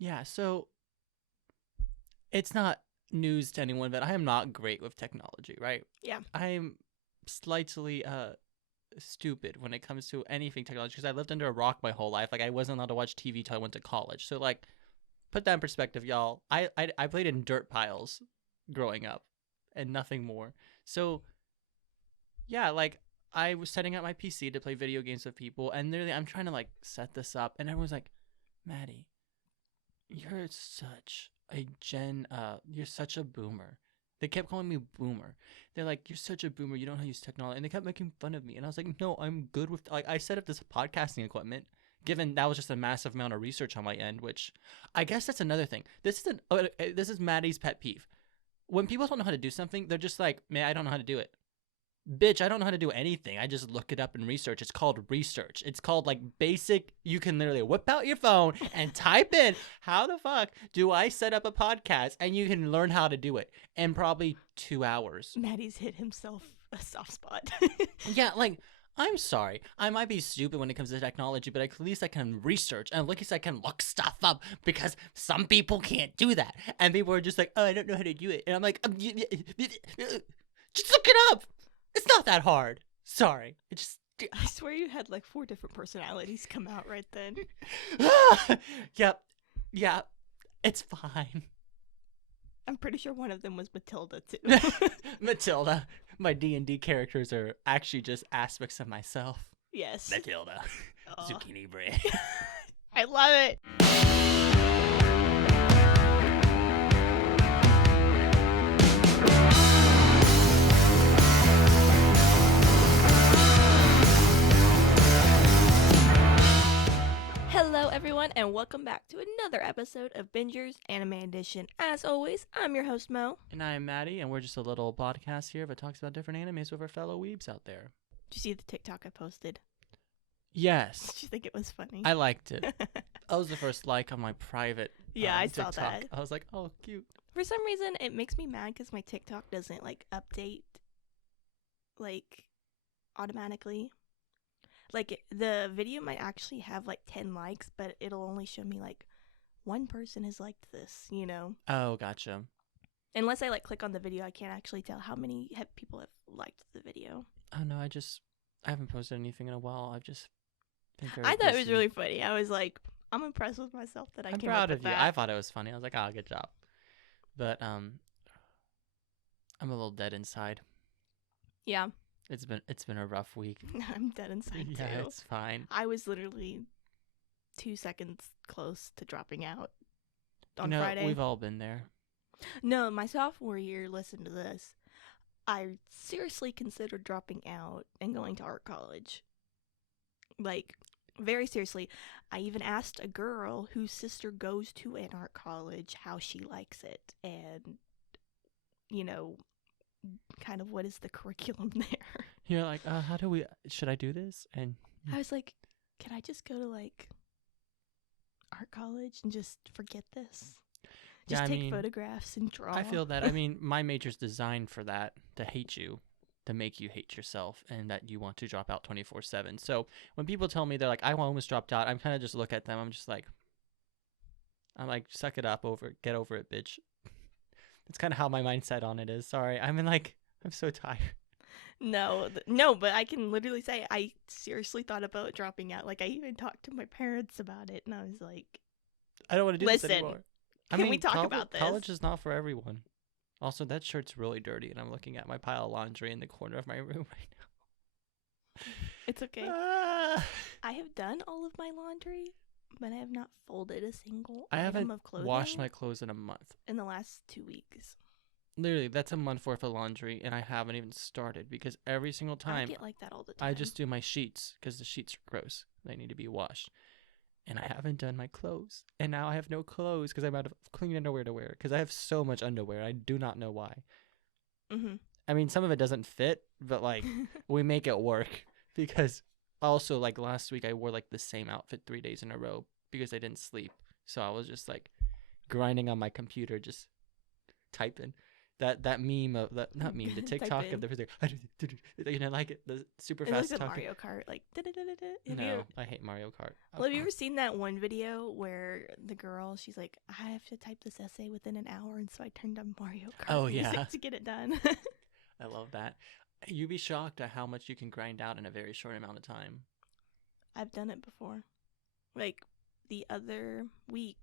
Yeah, so it's not news to anyone that I am not great with technology, right? Yeah. I'm slightly stupid when it comes to anything technology because I lived under a rock my whole life. Like I wasn't allowed to watch TV till I went to college. So like, put that in perspective, y'all. I played in dirt piles growing up, and nothing more. So yeah, like I was setting up my PC to play video games with people, and literally I'm trying to like set this up, and everyone's like, "Maddie, you're such a you're such a boomer." They kept calling me boomer. They're like, "You're such a boomer. You don't know how to use technology," and they kept making fun of me. And I was like, "No, I'm good with like I set up this podcasting equipment." Given that was just a massive amount of research on my end, which I guess that's another thing. This is Maddie's pet peeve. When people don't know how to do something, they're just like, "Man, I don't know how to do it." Bitch, I don't know how to do anything. I just look it up and research. It's called research. It's called like basic. You can literally whip out your phone and type in, how the fuck do I set up a podcast? And you can learn how to do it in probably 2 hours. Maddie's hit himself a soft spot. Yeah, like, I'm sorry. I might be stupid when it comes to technology, but at least I can research and at least I can look stuff up because some people can't do that. And people are just like, oh, I don't know how to do it. And I'm like, just look it up. It's not that hard. Sorry. It just. I swear you had like 4 different personalities come out right then. Yep. Yeah. It's fine. I'm pretty sure one of them was Matilda too. Matilda. My D&D characters are actually just aspects of myself. Yes. Matilda. Aw. Zucchini bread. I love it. Hello, everyone, and welcome back to another episode of Bingers Anime Edition. As always, I'm your host, Mo. And I'm Matty, and we're just a little podcast here that talks about different animes with our fellow weebs out there. Did you see the TikTok I posted? Yes. Did you think it was funny? I liked it. That was the first like on my private Yeah, I TikTok. saw that. I was like, oh, cute. For some reason, it makes me mad because my TikTok doesn't, like, update, like, automatically. Like, the video might actually have, like, 10 likes, but it'll only show me, like, one person has liked this, you know? Oh, gotcha. Unless I, like, click on the video, I can't actually tell how many people have liked the video. Oh, no, I haven't posted anything in a while. I've just been very I thought it was busy. really funny. I was like, I'm impressed with myself that I I'm came proud up with of you. that. I thought it was funny. I was like, oh, good job. But, I'm a little dead inside. Yeah. It's been a rough week. I'm dead inside, too. Yeah, it's fine. I was literally 2 seconds close to dropping out on you know, Friday. We've all been there. No, my sophomore year, listen to this. I seriously considered dropping out and going to art college. Like, very seriously. I even asked a girl whose sister goes to an art college how she likes it. And, you know, kind of what is the curriculum there. You're like, should I do this? And I was like, can I just go to, like, art college and just forget this? Just take photographs and draw. I feel that. I mean, my major's designed for that, to hate you, to make you hate yourself, and that you want to drop out 24/7. So when people tell me they're like, I almost dropped out, I'm kind of just look at them. I'm like, suck it up, get over it, bitch. That's kind of how my mindset on it is. Sorry, I'm so tired. No, but I can literally say I seriously thought about dropping out. Like, I even talked to my parents about it, and I was like, I don't want to do this anymore. Can we talk about this? College is not for everyone. Also, that shirt's really dirty, and I'm looking at my pile of laundry in the corner of my room right now. It's okay. I have done all of my laundry, but I have not folded a single item of clothing. Washed my clothes in a month. In the last 2 weeks. Literally, that's a month worth of laundry, and I haven't even started because every single time I get like that all the time. I just do my sheets because the sheets are gross. They need to be washed. And I haven't done my clothes. And now I have no clothes because I'm out of clean underwear to wear. Because I have so much underwear. I do not know why. Mm-hmm. I mean, some of it doesn't fit, but, like, we make it work. Because also, like, last week I wore, like, the same outfit 3 days in a row because I didn't sleep. So I was just, like, grinding on my computer, just typing. that meme of the not meme the Type TikTok in. of the person, you know, like the super It looks fast like talking. Mario Kart, like Have you No, ever, I hate Mario Kart. well, have you ever seen that one video where the girl, she's like, I have to type this essay within an hour, and so I turned on Mario Kart Oh, music yeah. to get it done. I love that. You'd be shocked at how much you can grind out in a very short amount of time. I've done it before. Like the other week,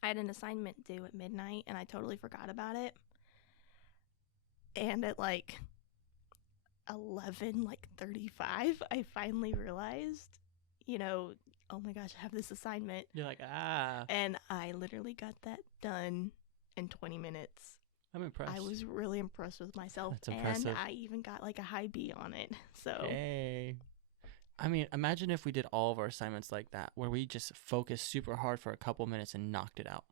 I had an assignment due at midnight, and I totally forgot about it. And at like 11:35, I finally realized, oh my gosh, I have this assignment. You're like, ah. And I literally got that done in 20 minutes. I'm impressed. I was really impressed with myself. That's impressive. And I even got like a high B on it. So, Yay. I mean, imagine if we did all of our assignments like that, where we just focused super hard for a couple minutes and knocked it out.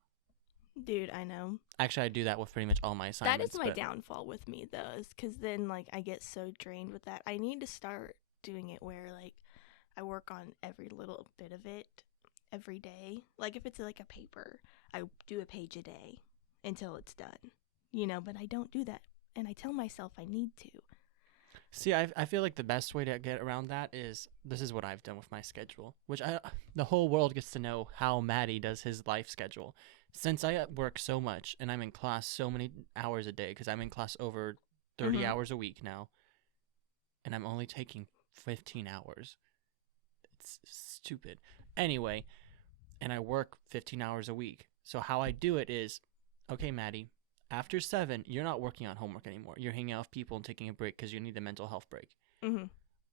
dude, I know. Actually, I do that with pretty much all my assignments. That is my but downfall with me, though, is because then, like, I get so drained with that. I need to start doing it where, like, I work on every little bit of it every day. Like, if it's like a paper, I do a page a day until it's done, but I don't do that. And I tell myself I need to. See, I feel like the best way to get around that is, this is what I've done with my schedule, which the whole world gets to know how Matty does his life schedule. Since I work so much and I'm in class so many hours a day, because I'm in class over 30 hours a week now, and I'm only taking 15 hours. It's stupid. Anyway, and I work 15 hours a week. So how I do it is, okay, Matty, after 7, you're not working on homework anymore. You're hanging out with people and taking a break because you need a mental health break. Mm-hmm.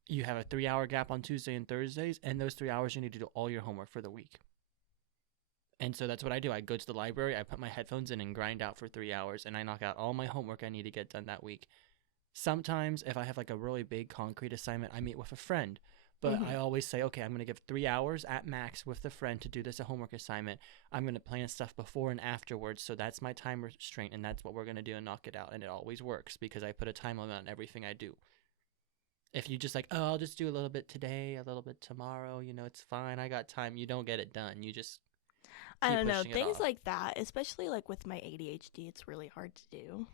You have a 3-hour gap on Tuesday and Thursdays, and those 3 hours you need to do all your homework for the week. And so that's what I do. I go to the library, I put my headphones in and grind out for 3 hours, and I knock out all my homework I need to get done that week. Sometimes, if I have like a really big concrete assignment, I meet with a friend. But I always say, okay, I'm going to give 3 hours at max with the friend to do this a homework assignment. I'm going to plan stuff before and afterwards. So that's my time restraint, and that's what we're going to do and knock it out. And it always works because I put a time limit on everything I do. If you just like, oh, I'll just do a little bit today, a little bit tomorrow, it's fine, I got time, you don't get it done. You just I don't know. pushing it Things off. like that, especially like with my ADHD, it's really hard to do.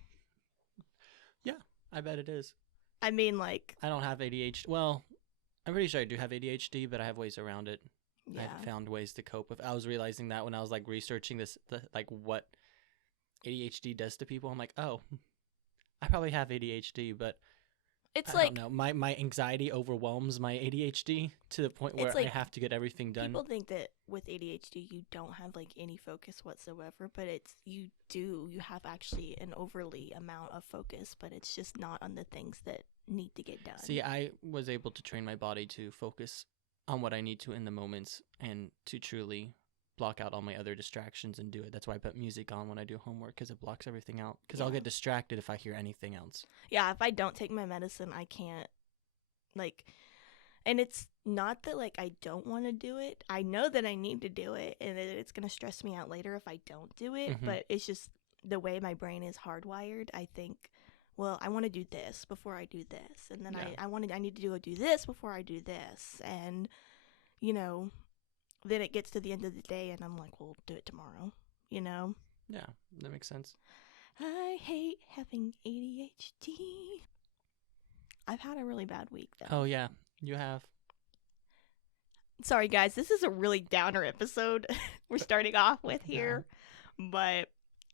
Yeah, I bet it is. I mean, like, I don't have ADHD. Well, I'm pretty sure I do have ADHD, but I have ways around it. yeah. I've found ways to cope with. I was realizing that when I was like researching this, like what ADHD does to people. I'm like, oh, I probably have ADHD, but It's I like, don't know. My anxiety overwhelms my ADHD to the point where It's like I have to get everything done. people think that with ADHD you don't have like any focus whatsoever, but you do. You have actually an overly amount of focus, but it's just not on the things that need to get done. See, I was able to train my body to focus on what I need to in the moments and to truly block out all my other distractions and do it. That's why I put music on when I do homework, because it blocks everything out. Because I'll Yeah. get distracted if I hear anything else. Yeah, if I don't take my medicine, I can't, like, and it's not that, like, I don't want to do it. I know that I need to do it, and that it's going to stress me out later if I don't do it, but it's just the way my brain is hardwired. I think, well, I want to do this before I do this, and then Yeah. I need to do this before I do this, and, then it gets to the end of the day, and I'm like, well, do it tomorrow, Yeah, that makes sense. I hate having ADHD. I've had a really bad week, though. Oh, yeah, you have. Sorry, guys. This is a really downer episode we're starting off with here. But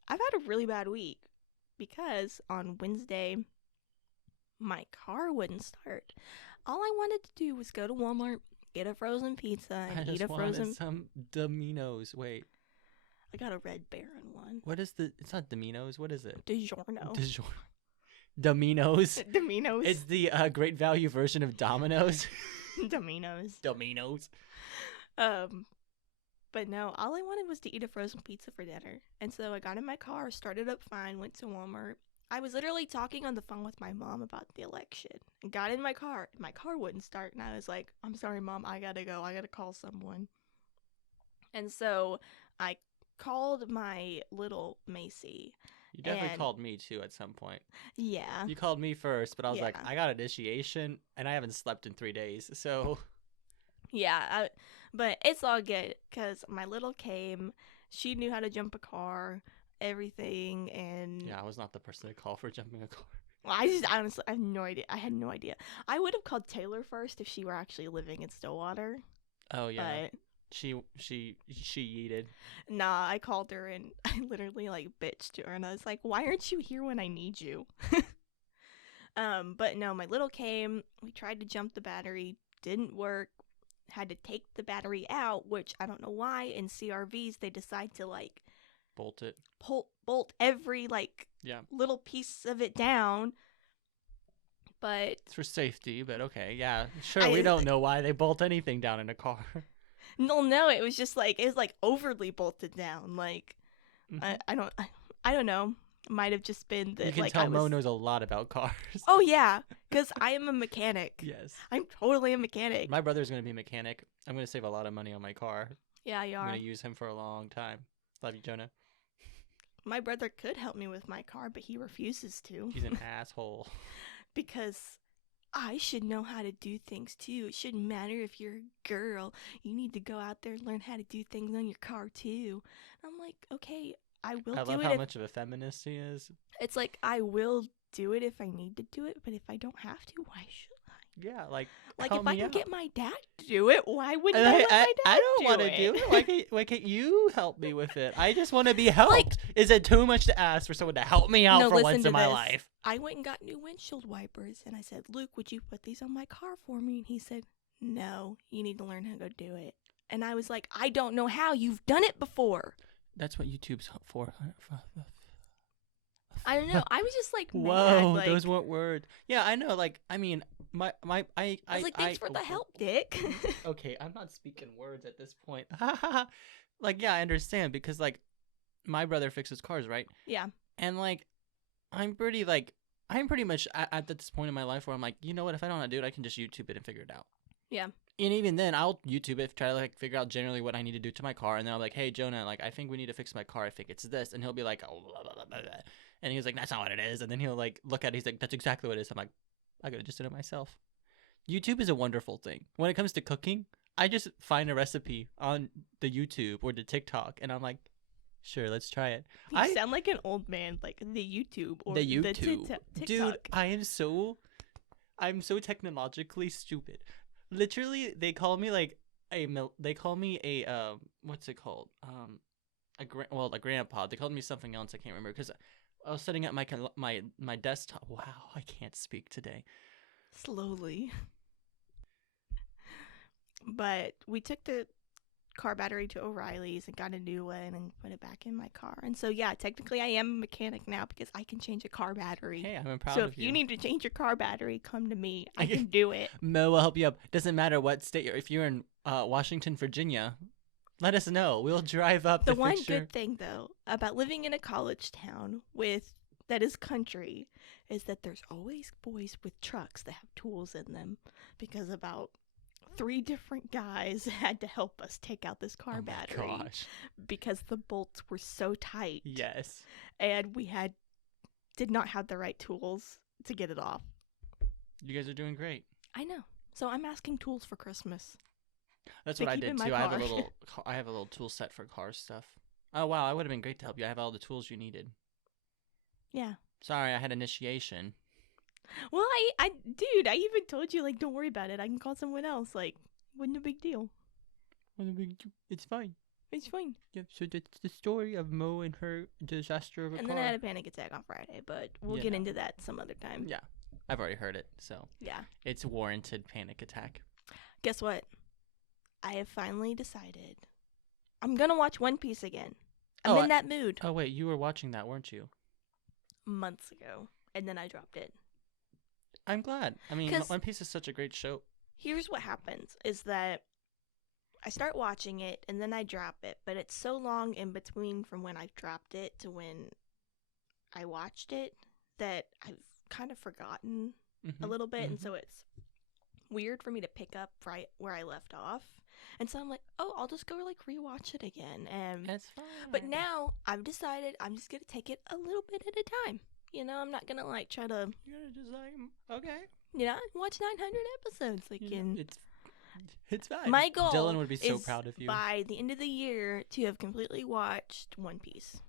I've had a really bad week because on Wednesday, my car wouldn't start. All I wanted to do was go to Walmart, get a frozen pizza, and I eat just a frozen... wanted some Domino's. Wait, I got a Red Baron one. what is the... It's not Domino's. What is it? DiGiorno. Domino's. Domino's. It's the great value version of Domino's. Domino's. Domino's. But no, all I wanted was to eat a frozen pizza for dinner. And so I got in my car, started up fine, went to Walmart. I was literally talking on the phone with my mom about the election. And got in my car. My car wouldn't start. And I was like, I'm sorry, Mom. I gotta go. I gotta call someone. And so I called my little Macy. You definitely And- called me too at some point. Yeah. You called me first, but I was like, Yeah. I got initiation and I haven't slept in 3 days. So Yeah. But it's all good because my little came. She knew how to jump a car. everything, and Yeah, I was not the person to call for jumping a car. well, I just honestly, I have no idea. I had no idea. I would have called Taylor first if she were actually living in Stillwater, Oh yeah, but she yeeted. nah, I called her and I literally like bitched to her, and I was like, "Why aren't you here when I need you?" But no, my little came. We tried to jump the battery, didn't work. Had to take the battery out, which I don't know why in CRVs they decide to like Bolt it. bolt every like Yeah, little piece of it down. But it's for safety, but okay, yeah, sure. I- We don't know why they bolt anything down in a car. no, it was just like it was like overly bolted down. Like Mhm. I don't know. Might have just been that You can like tell I Mo was. knows a lot about cars. Oh yeah, because I am a mechanic. Yes. I'm totally a mechanic. My brother's gonna be a mechanic. I'm gonna save a lot of money on my car. Yeah, you I'm are. gonna use him for a long time. Love you, Jonah. My brother could help me with my car, but he refuses to. He's an asshole. Because I should know how to do things too. It shouldn't matter if you're a girl. You need to go out there and learn how to do things on your car too. And I'm like, okay, I will I do love it. how If, much of a feminist he is. it's like I will do it if I need to do it, but if I don't have to, why should I? Yeah, like Like if I me can out. get my dad to do it, why wouldn't And I let my dad I don't do want to it? do it. Why can't you help me with it? I just want to be helped. Like- Is it too much to ask for someone to help me out No, for listen once to in my this. life? I went and got new windshield wipers, and I said, Luke, would you put these on my car for me? And he said, no, you need to learn how to do it. And I was like, I don't know how. You've done it before. That's what YouTube's for. I don't know. I was just like, mad. Whoa, Like, those weren't words. Yeah, I know. Like, I mean, I I was like, thanks for the help, Dick. Okay, I'm not speaking words at this point. Like, yeah, I understand because like my brother fixes cars, right? Yeah. And like I'm pretty much at this point in my life where I'm like, you know what? If I don't know how to do it, I can just YouTube it and figure it out. Yeah. And even then, I'll YouTube it, try to like figure out generally what I need to do to my car, and then I'm like, hey Jonah, like I think we need to fix my car. I think it's this, and he'll be like, oh, blah, blah, blah, blah, blah. And he's like, that's not what it is. And then he'll like look at it, he's like, that's exactly what it is. I'm like, I gotta just do it myself. YouTube is a wonderful thing. When it comes to cooking, I just find a recipe on the YouTube or the TikTok, and I'm like, sure, let's try it. You sound like an old man, like the YouTube or The YouTube. TikTok. Dude, I'm so technologically stupid. Literally, they call me like they call me a what's it called? A grandpa. They called me something else. I can't remember because I was setting up my desktop. Wow, I can't speak today. Slowly. But we took the car battery to O'Reilly's and got a new one and put it back in my car. And so, yeah, technically I am a mechanic now because I can change a car battery. Hey, I'm proud So of if you need to change your car battery, come to me. I I can can- do it. Mo will help you up. Doesn't matter what state if you're in Washington, Virginia, let us know. We'll drive up The to one fix your... good thing, though, about living in a college town that is country is that there's always boys with trucks that have tools in them because about 3 different guys had to help us take out this car battery Gosh. because the bolts were so tight. Yes. And we did not have the right tools to get it off. You guys are doing great. I know. So I'm asking tools for Christmas. That's To what I keep did in my too. car. I have a little tool set for car stuff. Oh wow, I would have been great to help you. I have all the tools you needed. Yeah. Sorry, I had initiation. Well, dude, I even told you, like, don't worry about it. I can call someone else. Like, wasn't a big deal. It's fine. It's fine. Yep. So that's the story of Mo and her disaster of a And car. then I had a panic attack on Friday, but we'll You get know. into that some other time. Yeah, I've already heard it, so Yeah. it's warranted panic attack. Guess what? I have finally decided I'm gonna watch One Piece again. I'm Oh, in that mood. Oh wait, you were watching that, weren't you? Months ago, and then I dropped it. I'm glad. I mean, 'Cause- One Piece is such a great show. Here's what happens: is that I start watching it and then I drop it, but it's so long in between from when I dropped it to when I watched it that I've kind of forgotten a little bit, and so it's weird for me to pick up right where I left off. And so I'm like, oh, I'll just go like rewatch it again. It's fine. But now I've decided I'm just gonna take it a little bit at a time. You know, I'm not gonna like try to, you're gonna just like okay. watch 900 episodes. Like, It's fine. my goal Dylan would be so is proud of you. by the end of the year to have completely watched One Piece.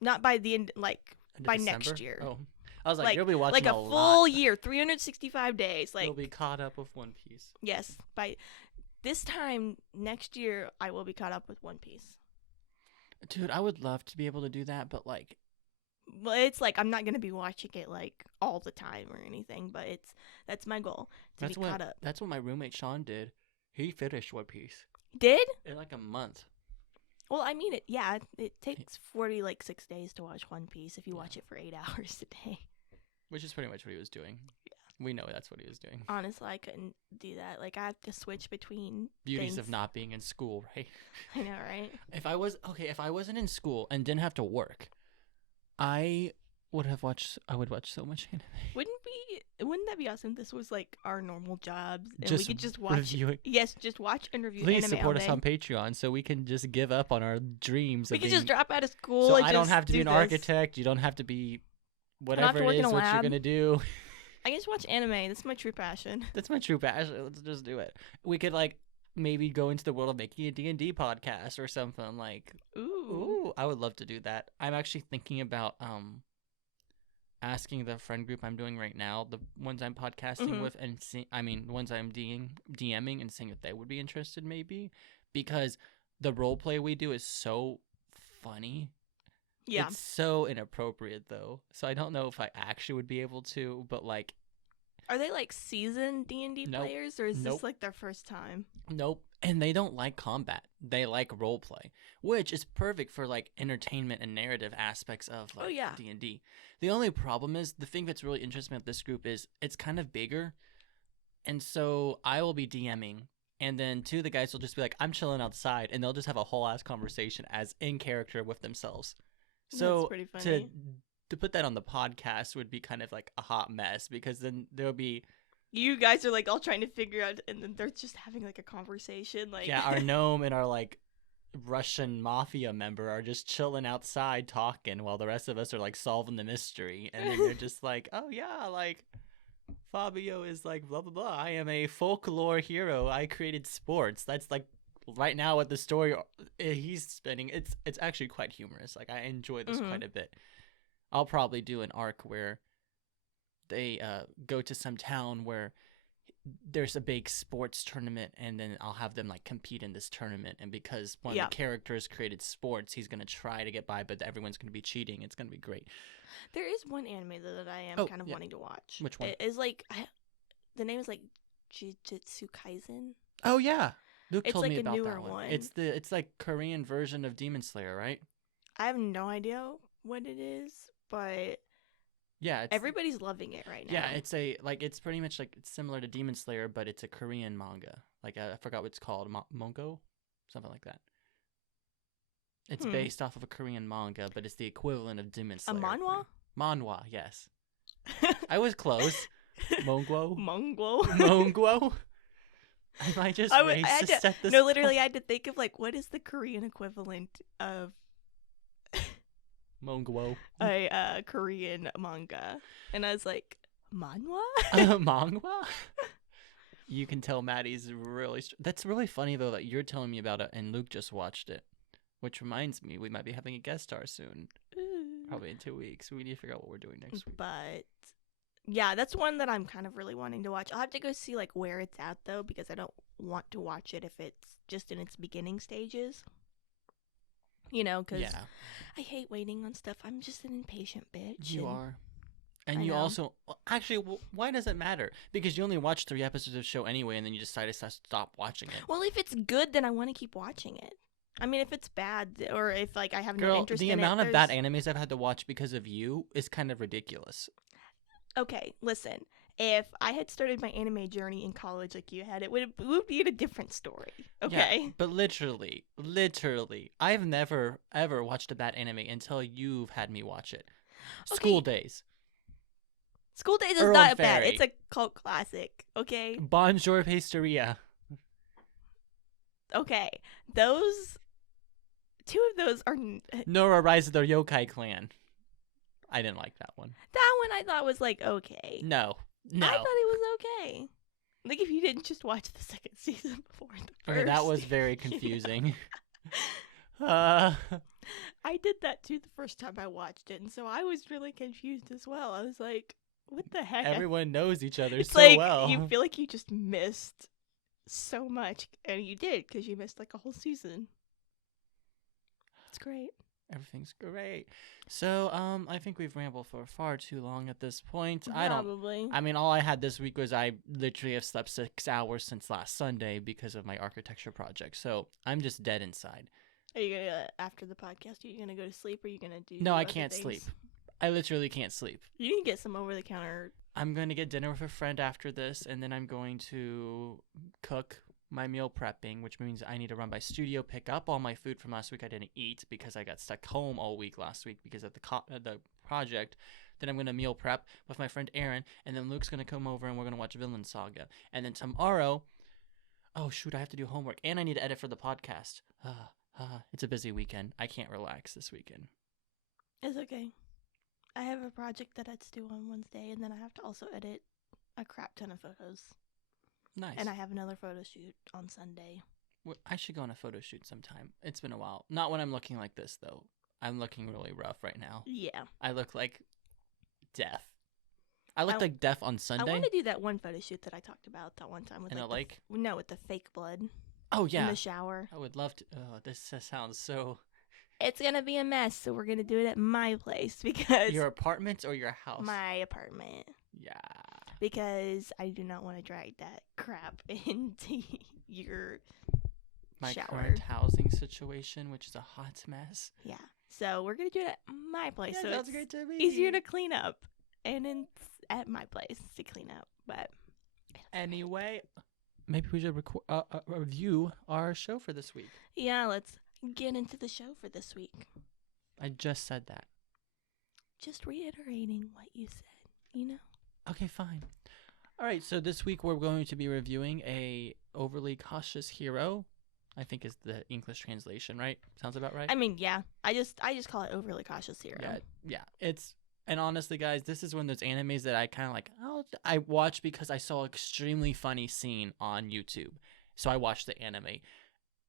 Not by the end, like End of by December? next year. Oh, I was like, Like- you'll be watching Like a a lot. full year, 365 days. Like You'll be caught up with One Piece. yes, by this time next year, I will be caught up with One Piece. Dude, I would love to be able to do that, but like, Well, it's like I'm not gonna be watching it like all the time or anything, but that's my goal to that's be what caught up. that's what my roommate Sean did. He finished One Piece Did? in like a month. Well, I mean, it takes 6 days to watch One Piece if you watch it for 8 hours a day. Which is pretty much what he was doing. We know that's what he was doing. Honestly, I couldn't do that. Like, I have to switch between Beauties things. of not being in school, right? I know, right? If I wasn't in school and didn't have to work, I would watch so much anime. Wouldn't that be awesome? This was like our normal jobs, and Just we could just watch. review it. Yes, just watch and review Please anime support all us day. on Patreon so we can just give up on our dreams. We of could being, just drop out of school. so and I don't just have to be do an this. architect. You don't have to be whatever to work it in is a what you're lab. gonna do. I just watch anime. That's my true passion. That's my true passion. Let's just do it. We could like maybe go into the world of making a D&D podcast or something like. Ooh, I would love to do that. I'm actually thinking about asking the friend group I'm doing right now, the ones I'm podcasting with, and the ones I'm DMing, and seeing if they would be interested, maybe, because the role play we do is so funny. Yeah. It's so inappropriate though, so I don't know if I actually would be able to. But like, Are they like seasoned D&D Nope. players, or is Nope. this like their first time? nope. And they don't like combat. They like role play, which is perfect for like entertainment and narrative aspects of like Oh, yeah. D&D. The only problem is the thing that's really interesting about this group is it's kind of bigger, and so I will be DMing, and then two of the guys will just be like, "I'm chilling outside," and they'll just have a whole ass conversation as in character with themselves. So That's pretty funny. to put that on the podcast would be kind of like a hot mess, because then there'll be You guys are like all trying to figure out, and then they're just having like a conversation. Like, yeah, our gnome and our like Russian mafia member are just chilling outside talking while the rest of us are like solving the mystery, and then they're just like, "Oh yeah, like Fabio is like blah blah blah. I am a folklore hero. I created sports." That's like right now what the story he's spinning. It's actually quite humorous. Like, I enjoy this quite a bit. I'll probably do an arc where they go to some town where there's a big sports tournament, and then I'll have them like compete in this tournament, and because one of the characters created sports, he's gonna try to get by, but everyone's gonna be cheating. It's gonna be great. there is one anime though that I am kind of wanting to watch. Which one? It is like the name is like Jujutsu Kaisen. Oh yeah, Luke It's told like me a about newer that one. one. It's like Korean version of Demon Slayer, right? I have no idea what it is, but Yeah, it's, everybody's loving it right now. yeah, it's pretty much like it's similar to Demon Slayer, but it's a Korean manga. Like I forgot what it's called, Mongo, something like that. It's based off of a Korean manga, but it's the equivalent of Demon a Slayer. manhwa. Manhwa, yes. I was close. Monguo. Monguo. Monguo. Am I just I racist had to, at this no, literally, I had to think of like what is the Korean equivalent of Monguo. a Korean manga, and I was like, manhwa. Manhwa? You can tell Matty's really... That's really funny, though, that you're telling me about it and Luke just watched it. Which reminds me, we might be having a guest star soon. Probably in 2 weeks. We need to figure out what we're doing next week. But yeah, that's one that I'm kind of really wanting to watch. I'll have to go see like where it's at though, because I don't want to watch it if it's just in its beginning stages. You know, because Yeah, I hate waiting on stuff. I'm just an impatient bitch. you and are. And I you know. also... Actually, why does it matter? Because you only watch 3 episodes of the show anyway, and then you decide to stop watching it. Well, if it's good, then I want to keep watching it. I mean, if it's bad, or if like I have no Girl, interest the in it. amount of bad there's- animes I've had to watch because of you is kind of ridiculous. Okay, listen. If I had started my anime journey in college like you had, it would be a different story. Okay. Yeah, but literally, I've never ever watched a bad anime until you've had me watch it. School Days. School Days is Earl not and bad. Fairy. It's a cult classic. Okay. Bonjour Pasteuria. Okay. Those two of those are Nora Rise of the Yokai Clan. I didn't like that one. that one I thought was like okay. No. I thought it was okay. Like if you didn't just watch the second season before the first. Okay, that was very confusing. I did that too the first time I watched it, and so I was really confused as well. I was like, what the heck? Everyone knows each other It's so like well. you feel like you just missed so much, and you did because you missed like a whole season. It's great. Everything's great. So, I think we've rambled for far too long at this point. Probably. I mean, all I had this week was I literally have slept 6 hours since last Sunday because of my architecture project. So I'm just dead inside. Are you gonna after the podcast? Are you gonna go to sleep? Or are you gonna do? No, I other can't things? sleep. I literally can't sleep. You need to get some over the counter. I'm going to get dinner with a friend after this, and then I'm going to cook my meal prepping, which means I need to run by studio, pick up all my food from last week I didn't eat because I got stuck home all week last week because of the project. Then I'm going to meal prep with my friend Aaron, and then Luke's going to come over and we're going to watch Villain Saga. And then tomorrow, oh shoot, I have to do homework, and I need to edit for the podcast. It's a busy weekend. I can't relax this weekend. It's okay. I have a project that I have to do on Wednesday, and then I have to also edit a crap ton of photos. Nice. And I have another photo shoot on Sunday. Well, I should go on a photo shoot sometime. It's been a while. Not when I'm looking like this, though. I'm looking really rough right now. Yeah. I look like death. I looked like death on Sunday. I want to do that one photo shoot that I talked about that one time with in a lake? No, with the fake blood. Oh, yeah. In the shower. I would love to. Oh, this sounds so... It's going to be a mess, so we're going to do it at my place because... Your apartment or your house? My apartment. Yeah. Because I do not want to drag that crap into your my shower. current housing situation, which is a hot mess. Yeah. So we're going to do it at my place. Yeah, so sounds it's great to me. easier to clean up. And it's at my place to clean up. But anyway, maybe we should review our show for this week. Yeah, let's get into the show for this week. I just said that. Just reiterating what you said, you know? Okay, fine. All right, so this week we're going to be reviewing a Overly Cautious Hero. I think is the English translation, right? Sounds about right? I mean, yeah. I just call it Overly Cautious Hero. Yeah. And honestly, guys, this is one of those animes that I kind of like, I watched because I saw an extremely funny scene on YouTube. So I watched the anime.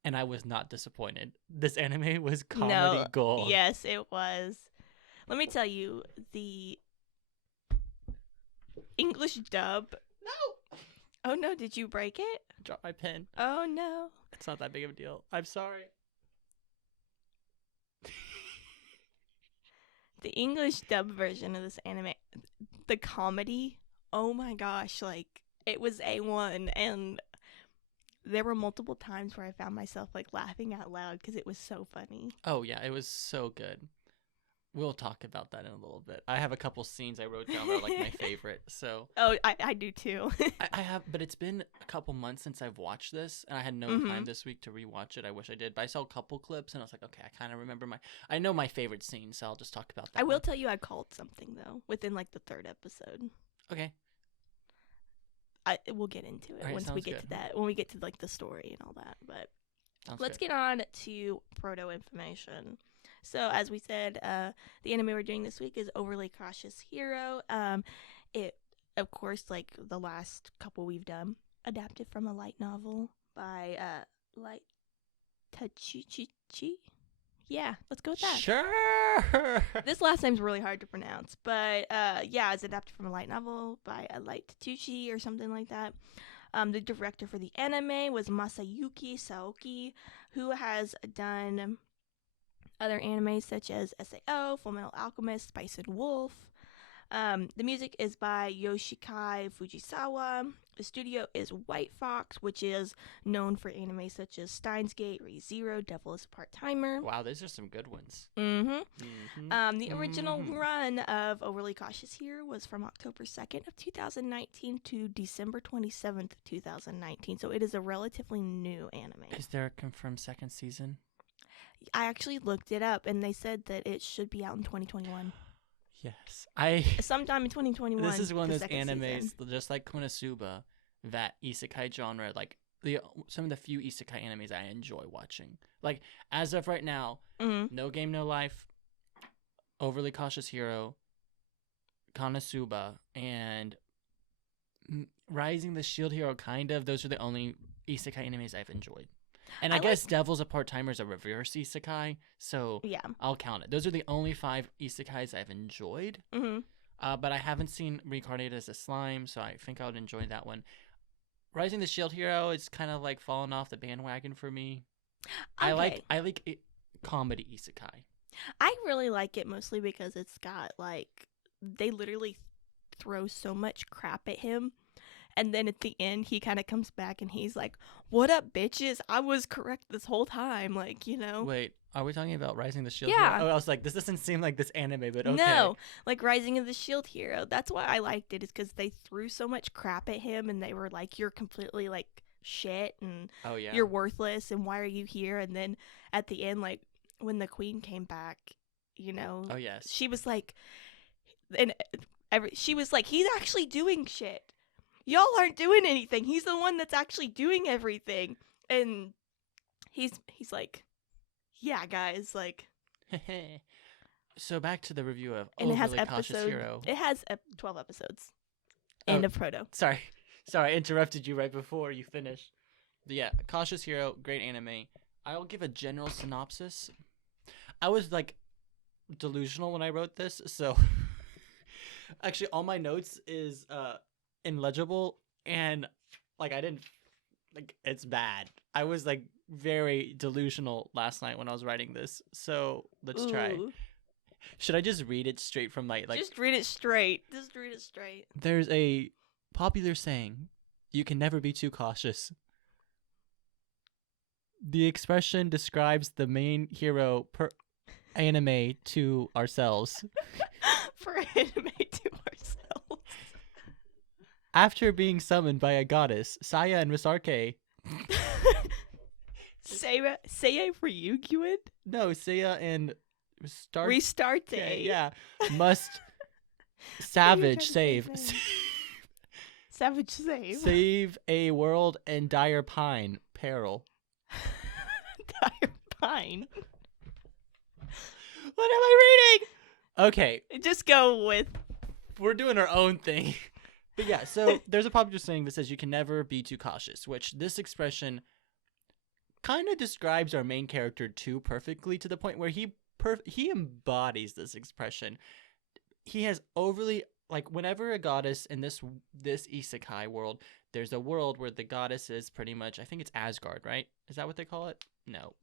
And I was not disappointed. This anime was comedy gold. Yes, it was. Let me tell you, the English dub. No! Oh no, did you break it? Drop my pen. Oh no. It's not that big of a deal. I'm sorry. The English dub version of this anime, the comedy, oh my gosh, like, it was A1, and there were multiple times where I found myself like laughing out loud because it was so funny. Oh yeah, it was so good. We'll talk about that in a little bit. I have a couple scenes I wrote down that are like my favorite. So oh, I do too. I have, but it's been a couple months since I've watched this, and I had no time this week to rewatch it. I wish I did, but I saw a couple clips, and I was like, okay, I kind of remember I know my favorite scene, so I'll just talk about that. I will tell you, I called something though within like the third episode. Okay. We'll get into it right, once we get good. to that. When we get to like the story and all that, but let's get on to proto information. So as we said, the anime we're doing this week is Overly Cautious Hero. It, of course, like the last couple we've done, adapted from a light novel by Light Tachichi. Yeah, let's go with that. Sure. This last name's really hard to pronounce, but yeah, it's adapted from a light novel by Light Tachichi or something like that. The director for the anime was Masayuki Saoki, who has done other animes such as SAO, Fullmetal Alchemist, Spice and Wolf. The music is by Yoshikai Fujisawa. The studio is White Fox, which is known for anime such as Steins Gate, Re:Zero, Devil is a Part-Timer. Wow, those are some good ones. The original run of Overly Cautious Hero was from October 2nd of 2019 to December 27th of 2019, so it is a relatively new anime. Is there a confirmed second season? I actually looked it up, and they said that it should be out in 2021. Yes. Sometime in 2021. This is one of those animes, season. Just like Konosuba, that isekai genre, like some of the few isekai animes I enjoy watching. Like, as of right now, No Game, No Life, Overly Cautious Hero, Konosuba, and Rising the Shield Hero, kind of. Those are the only isekai animes I've enjoyed. And I guess Devil's a part-timer is a reverse isekai, so Yeah. I'll count it. Those are the only 5 isekais I've enjoyed. Mm-hmm. But I haven't seen Reincarnated as a Slime, so I think I would enjoy that one. Rising the Shield Hero, it's kind of like falling off the bandwagon for me. Okay. I like it, comedy isekai. I really like it mostly because it's got like they literally throw so much crap at him, and then at the end he kind of comes back and he's like, "What up, bitches? I was correct this whole time." Like, you know. Wait, are we talking about Rising the Shield Yeah. Hero? Oh, I was like, this doesn't seem like this anime, but okay. No, like Rising of the Shield Hero. That's why I liked it, is because they threw so much crap at him, and they were like, "You're completely like shit, and Oh yeah. you're worthless, and why are you here?" And then at the end, like when the queen came back, you know, Oh yes. she was like, and she was like, "He's actually doing shit. Y'all aren't doing anything. He's the one that's actually doing everything." And he's like, "Yeah, guys, like." So back to the review of And it has Overly Cautious Hero. It has 12 episodes. Oh. End of Proto. Sorry, I interrupted you right before you finished. But yeah, Cautious Hero, great anime. I'll give a general synopsis. I was like delusional when I wrote this, so actually all my notes is illegible, and like I didn't like, it's bad. I was like very delusional last night when I was writing this. So let's try. Ooh. Should I just read it straight from my like? Just read it straight. Just read it straight. There's a popular saying, "You can never be too cautious." The expression describes the main hero per anime to ourselves. For anime to ourselves. After being summoned by a goddess, Saya and Risarke. Seiya Ryugyuin? No, Saya and Restarte. Yeah, must savage trying save. to say? Savage save. Save a world in dire peril. Dire pine. What am I reading? Okay, Just go with. we're doing our own thing. But yeah, so there's a popular saying that says you can never be too cautious, which this expression kind of describes our main character too perfectly, to the point where he embodies this expression. He has overly, like, whenever a goddess in this isekai world, there's a world where the goddess is pretty much, I think it's Asgard, right? Is that what they call it? No.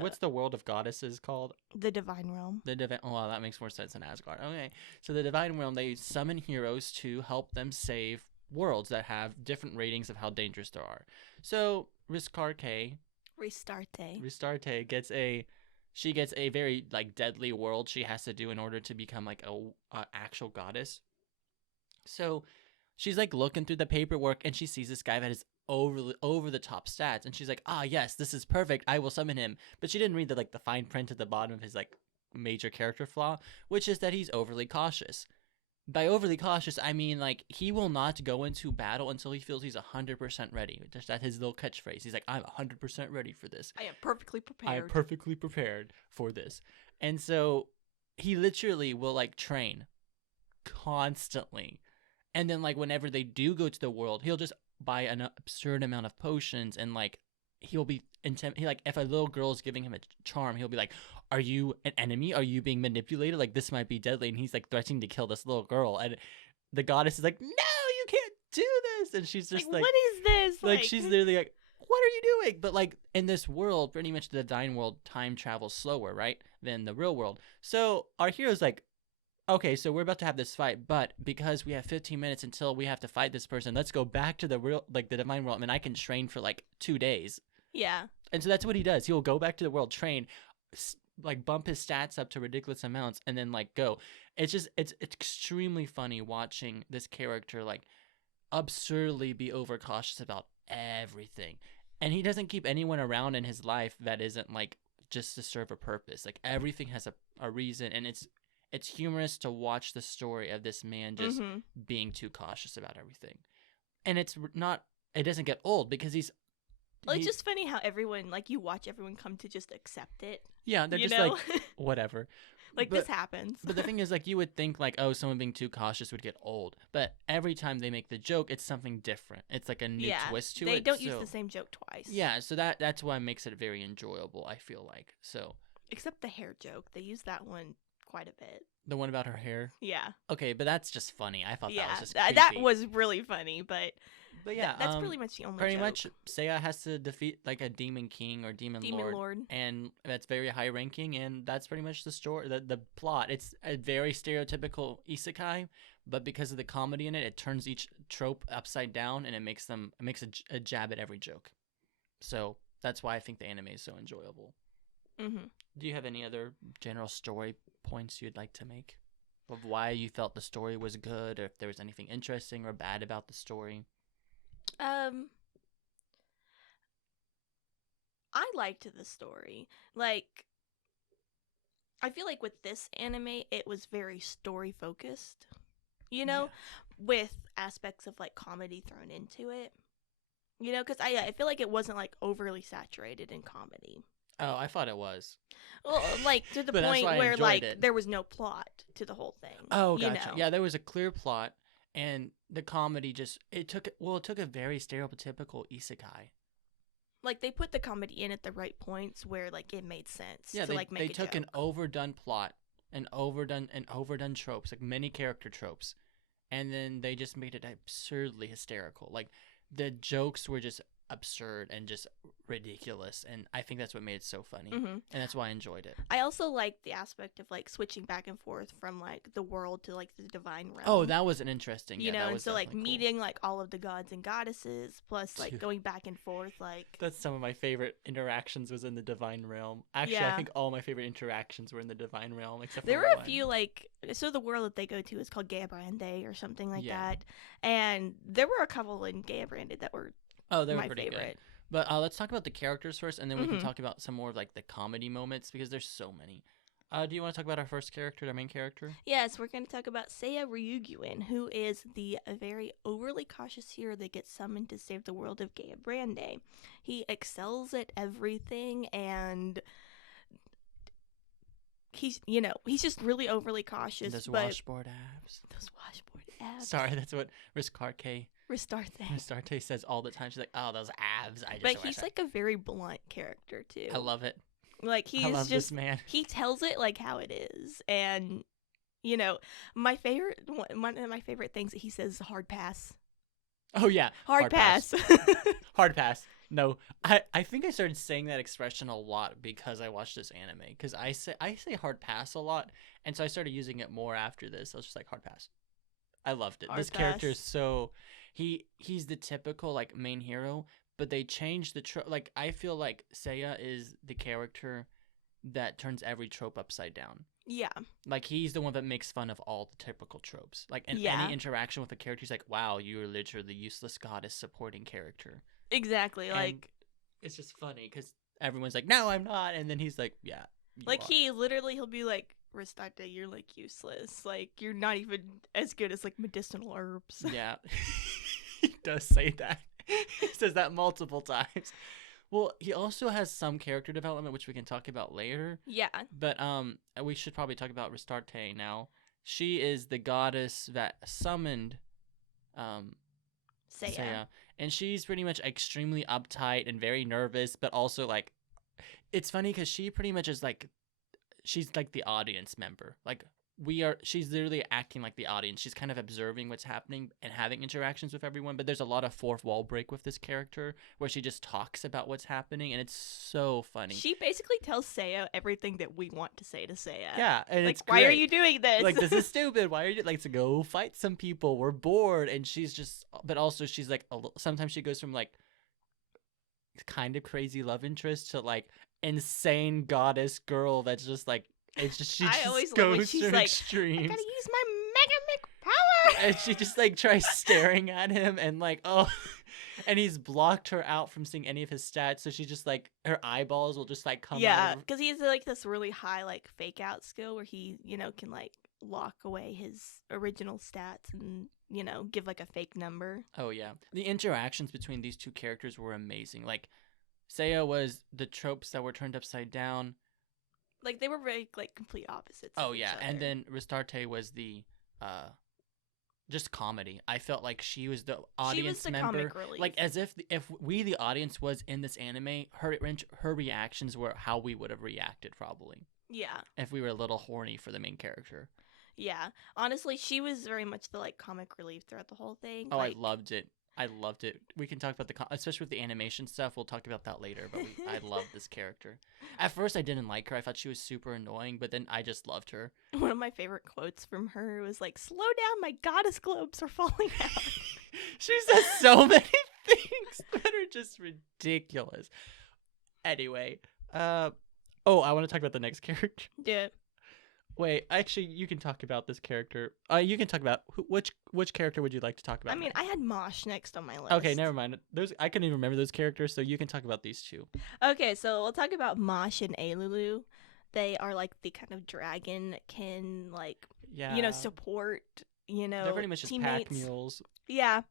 What's the world of goddesses called? The Divine Realm. Oh, that makes more sense than Asgard. Okay. So the Divine Realm, they summon heroes to help them save worlds that have different ratings of how dangerous they are. So Restarte gets a very like deadly world she has to do in order to become like a actual goddess. So she's like looking through the paperwork, and she sees this guy that is over the top stats, and she's like, "Ah, yes, this is perfect. I will summon him." But she didn't read the fine print at the bottom of his like major character flaw, which is that he's overly cautious. By overly cautious, I mean like he will not go into battle until he feels he's 100% ready. That's his little catchphrase. He's like, "I'm 100% ready for this. I am perfectly prepared. I am perfectly prepared for this." And so he literally will like train constantly. And then like whenever they do go to the world, he'll just buy an absurd amount of potions, and like he'll be he like if a little girl is giving him a charm, he'll be like, "Are you an enemy? Are you being manipulated? Like this might be deadly." And he's like threatening to kill this little girl, and the goddess is like, "No, you can't do this." And she's just like, "What is this?" Like she's literally like, "What are you doing?" But like in this world, pretty much the Divine world, time travels slower, right, than the real world. So our hero's like, "Okay, so we're about to have this fight, but because we have 15 minutes until we have to fight this person, let's go back to the real, like the Divine world, and I can train for like 2 days." Yeah. And so that's what he does. He will go back to the world, train, like bump his stats up to ridiculous amounts, and then like go. It's extremely funny watching this character like absurdly be overcautious about everything. And he doesn't keep anyone around in his life that isn't like just to serve a purpose. Like everything has a reason, and it's humorous to watch the story of this man just being too cautious about everything. And it doesn't get old because Well, it's just funny how everyone, like, you watch everyone come to just accept it. Yeah, they're just know? like, whatever. Like, this happens. But the thing is, like, you would think, like, oh, someone being too cautious would get old. But every time they make the joke, it's something different. It's like a new twist to it. They don't use the same joke twice. Yeah, so that's why it makes it very enjoyable, I feel like. So Except the hair joke. They use that one quite a bit. the one about her hair? Yeah. Okay, but that's just funny. I thought that was just that creepy. was really funny, but yeah, that's pretty much the only pretty joke. much Seiya has to defeat like a demon king or demon lord, and that's very high ranking, and that's pretty much the story, the plot. It's a very stereotypical isekai, but because of the comedy in it, it turns each trope upside down, and it makes a jab at every joke. So that's why I think the anime is so enjoyable. Mm-hmm. Do you have any other general story points you'd like to make of why you felt the story was good, or if there was anything interesting or bad about the story? I liked the story. Like, I feel like with this anime, it was very story focused, you know, with aspects of like comedy thrown into it, you know, because I feel like it wasn't like overly saturated in comedy. Oh, I thought it was. Well, like to the point where like there was no plot to the whole thing. Oh, gotcha. You know? Yeah, there was a clear plot, and the comedy it took a very stereotypical isekai. Like, they put the comedy in at the right points where like it made sense. Yeah, to, they took an overdone plot, and overdone tropes, like many character tropes, and then they just made it absurdly hysterical. Like, the jokes were just absurd and just ridiculous, and I think that's what made it so funny, and that's why I enjoyed it. I also liked the aspect of like switching back and forth from like the world to like the divine realm. Oh, that was an interesting, you know, and so like meeting like all of the gods and goddesses, plus like going back and forth. Like, that's some of my favorite interactions was in the divine realm. Actually, I think all my favorite interactions were in the divine realm, except for there were a few like, so the world that they go to is called Gaebrande or something like that, and there were a couple in Gaebrande that were they were my pretty favorite. Good. But let's talk about the characters first, and then we can talk about some more of like the comedy moments, because there's so many. Do you want to talk about our first character, our main character? Yes, we're going to talk about Seiya Ryugyuin, who is the very overly cautious hero that gets summoned to save the world of Gaebrande. He excels at everything, and he's just really overly cautious. Those washboard abs. Sorry, that's what Restarte says all the time. She's like, "Oh, those abs." But he's like a very blunt character too. I love it. Like, he's I love just this man. He tells it like how it is, and you know, one of my favorite things that he says is hard pass. Oh yeah, hard pass. Hard pass. No, I think I started saying that expression a lot because I watched this anime. Because I say hard pass a lot, and so I started using it more after this. I was just like, hard pass. I loved it. This character is so he's the typical like main hero, but they changed the trope. Like, I feel like Seiya is the character that turns every trope upside down. Yeah. Like, he's the one that makes fun of all the typical tropes. Like, in any interaction with a character, he's like, "Wow, you're literally the useless goddess supporting character." Exactly. And like, it's just funny because everyone's like, "No, I'm not," and then he's like, "Yeah." Like, he'll be like, "Restarte, you're like useless. Like, you're not even as good as like medicinal herbs." Yeah. He does say that. He says that multiple times. Well, he also has some character development, which we can talk about later. Yeah. But we should probably talk about Restarte now. She is the goddess that summoned Seiya. And she's pretty much extremely uptight and very nervous, but also like, it's funny because she pretty much is like, she's like the audience member. Like, she's literally acting like the audience. She's kind of observing what's happening and having interactions with everyone, but there's a lot of fourth wall break with this character where she just talks about what's happening, and it's so funny. She basically tells Seiya everything that we want to say to Seiya. Yeah, and like, it's why great. are you doing this? Like, this is stupid. Why are you like to go fight some people? We're bored. And she's just, but also she's like, sometimes she goes from like kind of crazy love interest to like insane goddess girl that's just like, it's just, she just goes to like, extremes. I gotta use my mega power. And she just like tries staring at him, and like, oh, and he's blocked her out from seeing any of his stats. So she just like, her eyeballs will just like come out. Yeah, because he has like this really high like fake out skill where he, can like lock away his original stats and, give like a fake number. Oh yeah. The interactions between these two characters were amazing. Like, Seiya was the tropes that were turned upside down. Like they were very like complete opposites. Oh of each yeah, and other. then Restarte was the uh just comedy. I felt like she was the She was audience the member, comic relief. like as if we the audience was in this anime, her reactions were how we would have reacted probably Yeah. if we were a little horny for the main character. Yeah. Honestly, she was very much the like comic relief throughout the whole thing. Oh, like, I loved it. I loved it. We can talk about especially with the animation stuff. We'll talk about that later. But I love this character. At first, I didn't like her. I thought she was super annoying. But then I just loved her. One of my favorite quotes from her was like, "Slow down, my goddess globes are falling out." She says so many things that are just ridiculous. Anyway, oh, I want to talk about the next character. Yeah. Wait, actually, you can talk about this character. You can talk about which character would you like to talk about? I mean, next? I had Mosh next on my list. Okay, never mind. I couldn't even remember those characters, so you can talk about these two. Okay, so we'll talk about Mosh and Alulu. They are like the kind of dragon can like Yeah, support they're pretty much just teammates. pack mules. Yeah,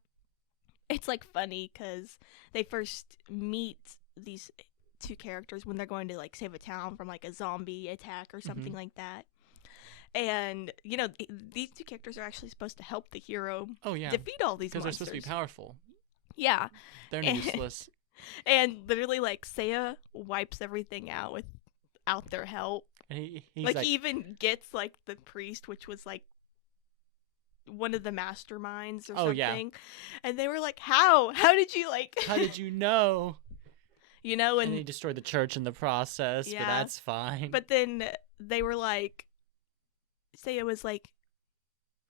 it's like funny because they first meet these two characters when they're going to like save a town from like a zombie attack or something like that. And these two characters are actually supposed to help the hero Oh yeah, defeat all these because they're monsters. supposed to be powerful. Yeah, They're And- useless. and literally like Seiya wipes everything out without their help. And he's Like he even gets like the priest, which was like one of the masterminds or Oh, something. yeah. And they were like, "How? How did you like?" how did you know? And And he destroyed the church in the process, but Yeah. that's fine. but then they were like, Seiya was like,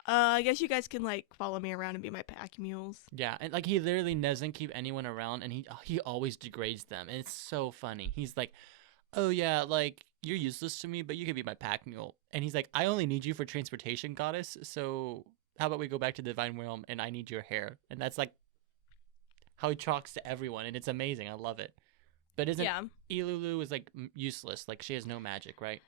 I guess you guys can like follow me around and be my pack mules. yeah, and like he literally doesn't keep anyone around, and he always degrades them, and it's so funny. He's like, "Oh yeah, like you're useless to me, but you can be my pack mule." And he's like, "I only need you for transportation, goddess. So how about we go back to the divine realm, and I need your hair." And that's like how he talks to everyone, and it's amazing. I love it. But isn't Yeah. Ilulu is like useless? Like she has no magic, right?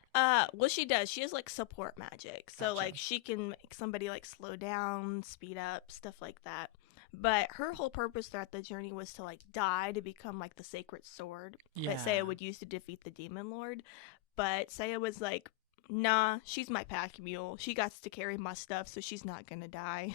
Well, she does. She has like support magic, so Gotcha. like she can make somebody like slow down, speed up, stuff like that. But her whole purpose throughout the journey was to like die to become like the sacred sword that Seiya would use to defeat the demon lord. But Seiya was like, "Nah, she's my pack mule. She got to carry my stuff, so she's not gonna die."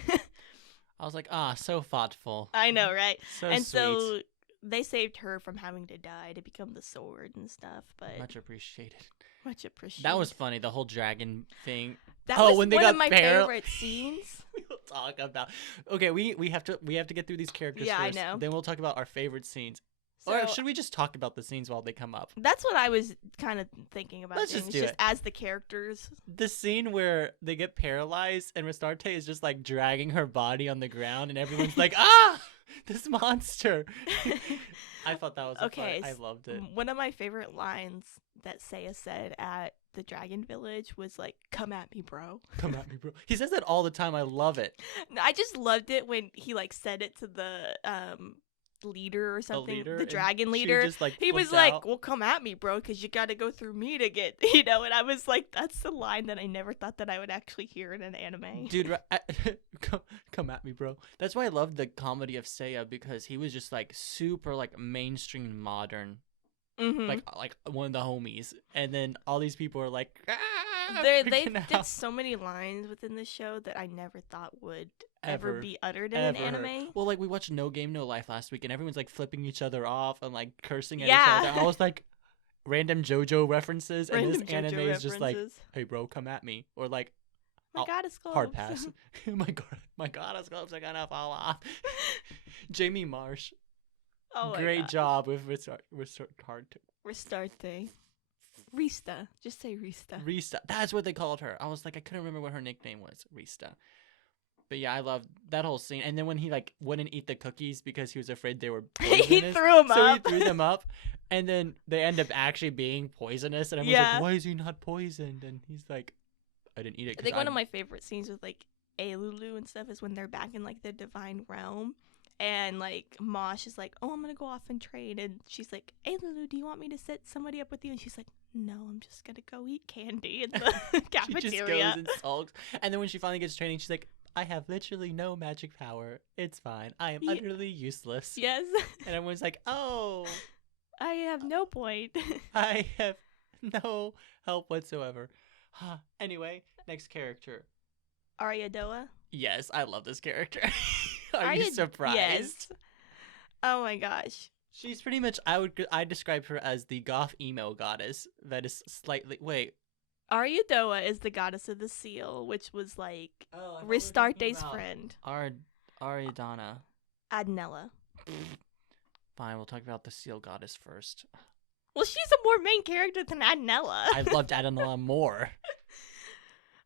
I was like, so thoughtful. I know, right? So And sweet. so they saved her from having to die to become the sword and stuff. But Much appreciated. much appreciated. That was funny, the whole dragon thing. that oh, was when they one got of my favorite scenes. We'll talk about. Okay, we have to get through these characters Yeah, I first. know. Then we'll talk about our favorite scenes. So Or should we just talk about the scenes while they come up? that's what I was kind of thinking about. Let's doing, just is do it. as the characters. The scene where they get paralyzed and Restarte is just like dragging her body on the ground and everyone's like, this monster. I thought that was Okay, I loved it. One of my favorite lines that Seiya said at the Dragon Village was like, "Come at me, bro." Come at me, bro. He says that all the time. I love it. No, I just loved it when he like said it to the leader or something, leader, the and dragon she leader. just, like, He was flips like, out. "Well, come at me, bro, because you got to go through me to get," And I was like, "That's the line that I never thought that I would actually hear in an anime." Dude, come at me, bro. That's why I loved the comedy of Seiya, because he was just like super like mainstream modern, Mhm. like one of the homies, and then all these people are like, They freaking did out. so many lines within the show that I never thought would ever Ever. be uttered in an Ever. anime. Well, like we watched No Game No Life last week, and everyone's like flipping each other off and like cursing at Yeah. each other. I was like, random JoJo references, and Random this anime JoJo is just like, references. hey, bro, come at me, or like My God, it's hard pass. my god, his gloves are gonna fall off. Jamie Marsh, Oh my great God. job with hard to Restarte. Rista. Just say Rista. Rista. That's what they called her. I was like, I couldn't remember what her nickname was. Rista. But yeah, I love that whole scene. And then when he like wouldn't eat the cookies because he was afraid they were poisonous, He threw 'em so up. he threw them up, and then they end up actually being poisonous. And I was Yeah. like, why is he not poisoned? And he's like, I didn't eat it. I think one of my favorite scenes with like Alulu and stuff is when they're back in like the divine realm. And like Mosh is like, "Oh, I'm gonna go off and trade," and she's like, "Hey, Lulu, do you want me to set somebody up with you?" And she's like, "No, I'm just gonna go eat candy in the She cafeteria." just goes and sulks. And then when she finally gets training, she's like, I have literally no magic power. It's fine. I am Ye- utterly useless. Yes, And everyone's like, oh, I have no point. I have No help whatsoever. Anyway, next character. Aryadoa. Yes, I love this character. Are you Arya, surprised? yes. Oh my gosh. She's pretty much I describe her as the goth emo goddess that is slightly wait. Aryadoa is the goddess of the seal, which was like Oh, Ristarte's friend. Ariadana. Adnella. Fine, we'll talk about the seal goddess first. Well, she's a more main character than Adnella. I loved Adnella more.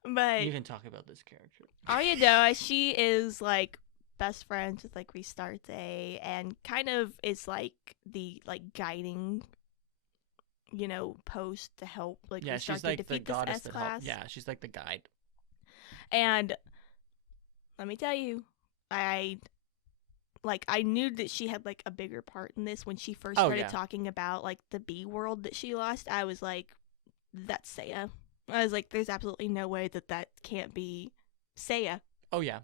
But You can talk about this character. Aryadoa, she is like best friends with like Restarte and kind of is like the like guiding, post to help like Yeah, Restarte she's like the defeat this goddess S that class. helped. Yeah, she's like the guide. And let me tell you, I knew that she had like a bigger part in this when she first started talking about like the B world that she lost. I was like, that's Seiya. I was like, there's absolutely no way that can't be Seiya. Oh yeah.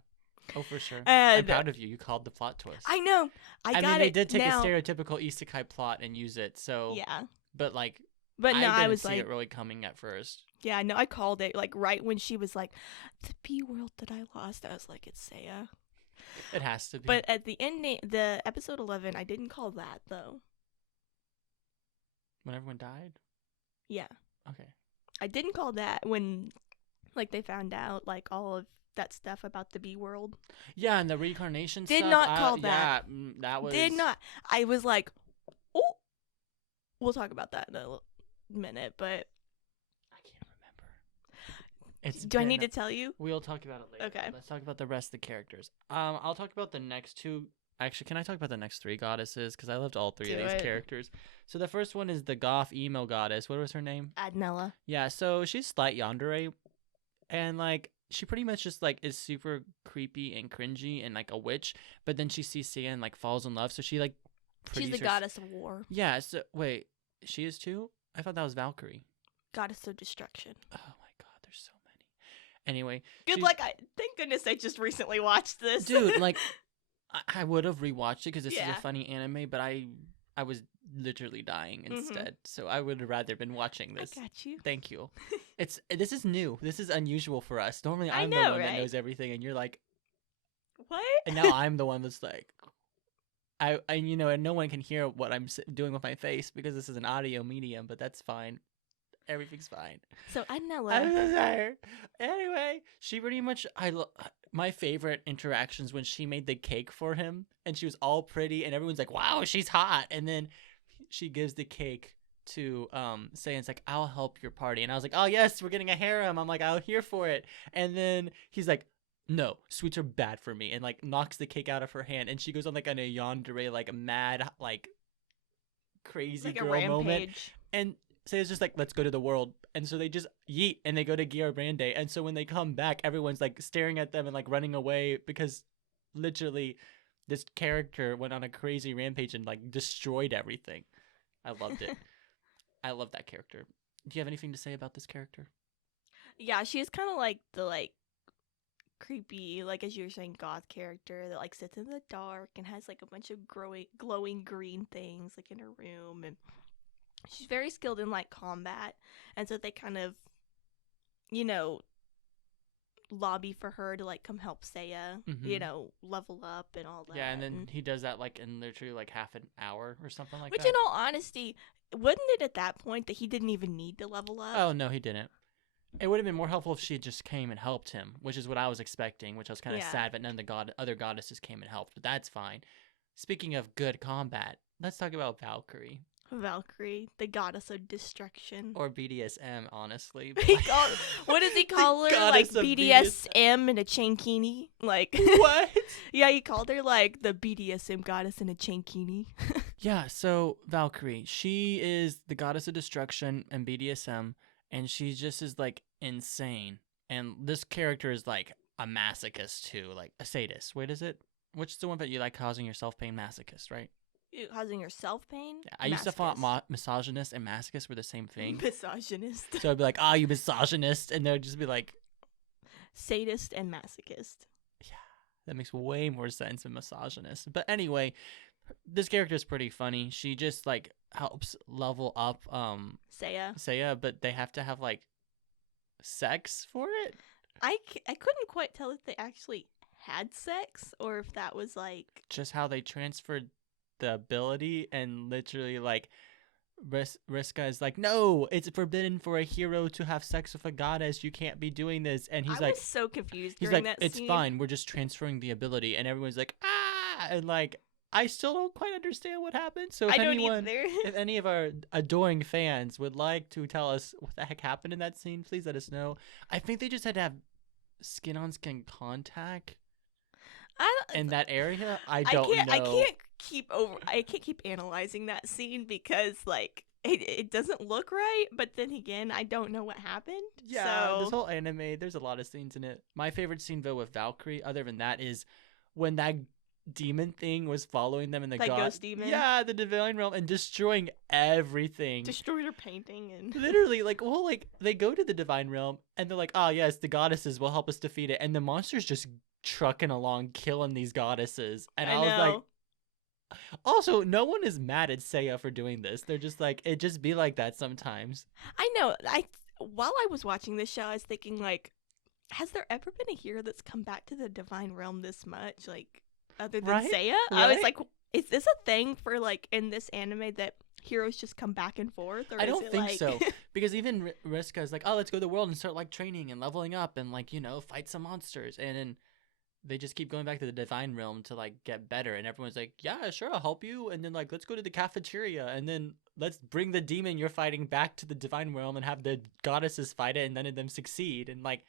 Oh, for sure. And I'm proud of you. You called the plot twist. I know. I got mean, they did take now. a stereotypical isekai plot and use it. So Yeah. But like, but no, I was see like, it really coming at first. Yeah, no, I called it like right when she was like, the B world that I lost. I was like, it's Seiya. It has to be. But at the end, the episode 11, I didn't call that though. When everyone died? Yeah. Okay. I didn't call that when, like, they found out like all of that stuff about the B world. Yeah, and the reincarnation Did stuff. not call that. Yeah, that was. Did not. I was like, oh, we'll talk about that in a minute. But I can't remember. Do I need to tell you? We'll talk about it later. Okay. Let's talk about the rest of the characters. I'll talk about the next two. Actually, can I talk about the next three goddesses? Because I loved all three of these characters. So the first one is the goth emo goddess. What was her name? Adnella. Yeah, so she's slight yandere. And, like, she pretty much just, like, is super creepy and cringy and, like, a witch. But then she sees Seiya and, like, falls in love. So she, like, she's the goddess of war. Yeah, so, wait. She is too? I thought that was Valkyrie. Goddess of destruction. Oh, my God. There's so many. Anyway. Good luck. Thank goodness I just recently watched this. Dude, like... I would have rewatched it because this is a funny anime, but I was literally dying instead. So I would have rather been watching this. I got you. Thank you. This is new. This is unusual for us. Normally I'm the one that knows everything, and you're like, what? And now I'm the one that's like, and no one can hear what I'm doing with my face because this is an audio medium, but that's fine. Everything's fine. So Adnella. I'm so sorry. Anyway, she pretty much my favorite interactions when she made the cake for him and she was all pretty and everyone's like, wow, she's hot. And then she gives the cake to Seiya, it's like, I'll help your party. And I was like, oh yes, we're getting a harem. I'm like, I'm here for it. And then he's like, no, sweets are bad for me, and like knocks the cake out of her hand, and she goes on like a yandere, like a mad, like crazy like girl moment. And Seiya's just like, let's go to the world. And so they just yeet and they go to Girabrande. And so when they come back, everyone's like staring at them and like running away because literally this character went on a crazy rampage and like destroyed everything. I loved it. I love that character. Do you have anything to say about this character? Yeah, she's kind of like the like creepy, like as you were saying, goth character that like sits in the dark and has like a bunch of glowing green things like in her room, and she's very skilled in like combat, and so they kind of, lobby for her to like come help Seiya, level up and all that. Yeah, and then he does that like in literally like half an hour or something like that. Which in all honesty, wouldn't it at that point that he didn't even need to level up? Oh no, he didn't. It would have been more helpful if she just came and helped him, which is what I was expecting, which I was kind of sad, but none of the other goddesses came and helped, but that's fine. Speaking of good combat, let's talk about Valkyrie. Valkyrie, the goddess of destruction. Or BDSM, honestly. What does he call her? Like BDSM in a chankini? Like what? Yeah, he called her like the BDSM goddess in a chankini. Yeah, so Valkyrie, she is the goddess of destruction and BDSM, and she just is like insane. And this character is like a masochist too, like a sadist. Wait, is it? Which is the one that you like causing yourself pain? Masochist, right? Causing yourself pain? Yeah, I used to thought misogynist and masochist were the same thing. Misogynist. So I'd be like, oh, you misogynist. And they'd just be like... sadist and masochist. Yeah, that makes way more sense than misogynist. But anyway, this character is pretty funny. She just, like, helps level up Seiya. Seiya, but they have to have like sex for it. I couldn't quite tell if they actually had sex or if that was like Just how they transferred the ability and literally like Riska is like, no, it's forbidden for a hero to have sex with a goddess. You can't be doing this. And I was so confused he's during like, that it's scene. fine. We're just transferring the ability. And everyone's like, ah, and like, I still don't quite understand what happened. So I don't either. if any of our adoring fans would like to tell us what the heck happened in that scene, please let us know. I think they just had to have skin on skin contact in that area. I don't know. I can't keep analyzing that scene because like it doesn't look right, but then again, I don't know what happened. Yeah, so... this whole anime, there's a lot of scenes in it. My favorite scene though with Valkyrie, other than that, is when that demon thing was following them in the ghost demon. Yeah, the divine realm and destroying everything. Destroy their painting and literally like they go to the divine realm and they're like, oh yes, the goddesses will help us defeat it, and the monsters just trucking along killing these goddesses, and I was like, also, no one is mad at Seiya for doing this. They're just like, it just be like that sometimes. I know. While I was watching this show, I was thinking like, has there ever been a hero that's come back to the divine realm this much, like other than Seiya? I was like, is this a thing for like in this anime that heroes just come back and forth? Or I don't think like... so, because even Riska is like, oh, let's go to the world and start like training and leveling up and like fight some monsters, and then they just keep going back to the divine realm to like get better, and everyone's like, yeah, sure, I'll help you, and then like, let's go to the cafeteria, and then let's bring the demon you're fighting back to the divine realm and have the goddesses fight it, and none of them succeed. And like,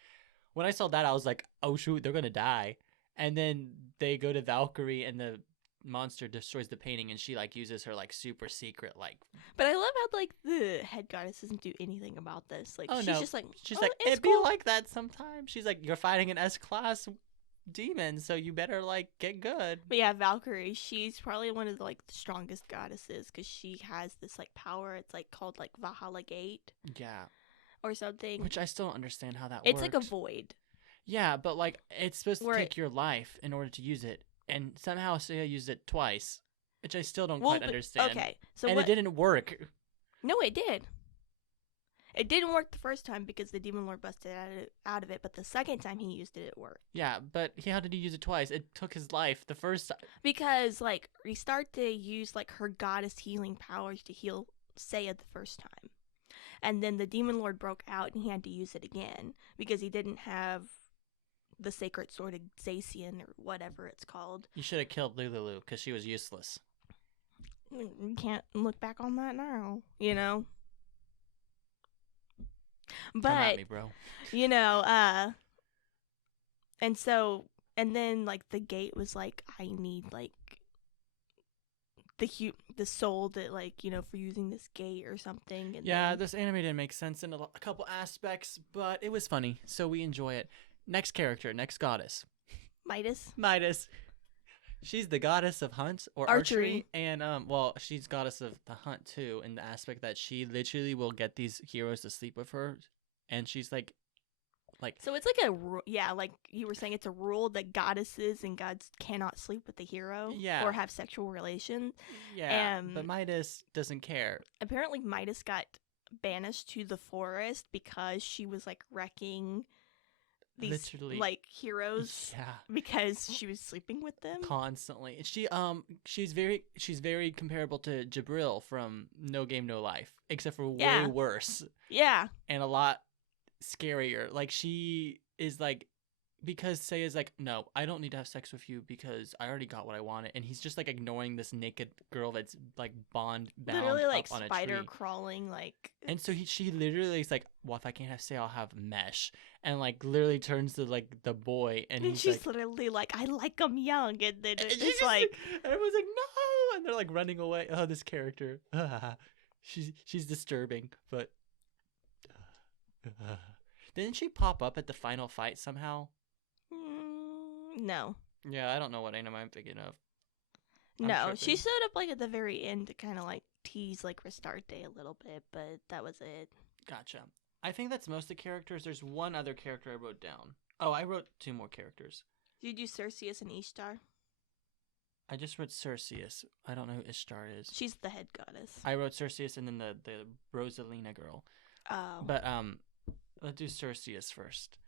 when I saw that, I was like, oh shoot, they're gonna die. And then they go to Valkyrie and the monster destroys the painting, and she like uses her like super secret like... But I love how like the head goddess doesn't do anything about this. Like, she's just like, she's like, it'd be like that sometimes. She's like, you're fighting an S-class demon, so you better like get good. But yeah, Valkyrie, she's probably one of the like the strongest goddesses because she has this like power. It's like called like Valhalla Gate. Yeah. Or something. Which I still don't understand how that works. It's like a void. Yeah, but like it's supposed to take your life in order to use it, and somehow Seiya used it twice, which I still don't quite understand. Okay, it didn't work. No, it did. It didn't work the first time because the demon lord busted out of it, but the second time he used it, it worked. Yeah, but how did he use it twice? It took his life the first time. Because like Restarte used like her goddess healing powers to heal Seiya the first time, and then the demon lord broke out and he had to use it again because he didn't have the sacred sword of Zacian or whatever it's called. You should have killed Lulu because she was useless. You can't look back on that now, But, come at me, bro. And then like the gate was like, I need like the soul that like, for using this gate or something. And yeah, this anime didn't make sense in a couple aspects, but it was funny, so we enjoy it. Next character, next goddess. Midas. She's the goddess of hunt or archery. And she's goddess of the hunt too, in the aspect that she literally will get these heroes to sleep with her, and she's like so it's like like you were saying, it's a rule that goddesses and gods cannot sleep with the hero, or have sexual relations. But Midas doesn't care. Apparently Midas got banished to the forest because she was like wrecking these like heroes, because she was sleeping with them constantly. She's very comparable to Jabril from No Game No Life, except for way worse. And a lot scarier. Like, she is like, because Seiya's like, no, I don't need to have sex with you because I already got what I wanted, and he's just like ignoring this naked girl that's like bound literally like up on spider a tree. crawling like. And so she literally is like, well, if I can't have Seiya, I'll have Mesh, and like literally turns to like the boy, and she's like, literally like, I like him young, and then it's like everyone's like, no, and they're like running away. Oh, this character, she's disturbing, but didn't she pop up at the final fight somehow? No. Yeah, I don't know what anime I'm thinking of. No, she showed up like at the very end to kind of like tease like Restarte a little bit, but that was it. Gotcha. I think that's most of the characters. There's one other character I wrote down. Oh, I wrote 2 more characters. Did you do Cerseus and Ishtar? I just wrote Cerseus. I don't know who Ishtar is. She's the head goddess. I wrote Cerseus and then the Rosalina girl. Oh. But let's do Cerseus first.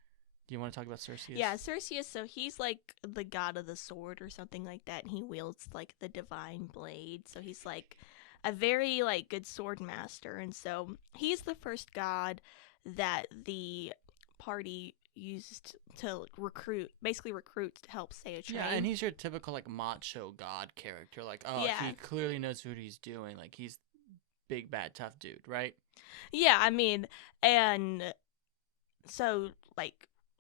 Do you want to talk about Cerseus? Yeah, Cerseus, so he's like the god of the sword or something like that, and he wields like the divine blade. So he's like a very like good sword master, and so he's the first god that the party used to basically recruit to help Seiya train. Yeah, and he's your typical like macho god character. Like, oh, Yeah. he clearly knows what he's doing. Like, he's big bad tough dude, right? Yeah, I mean, and so like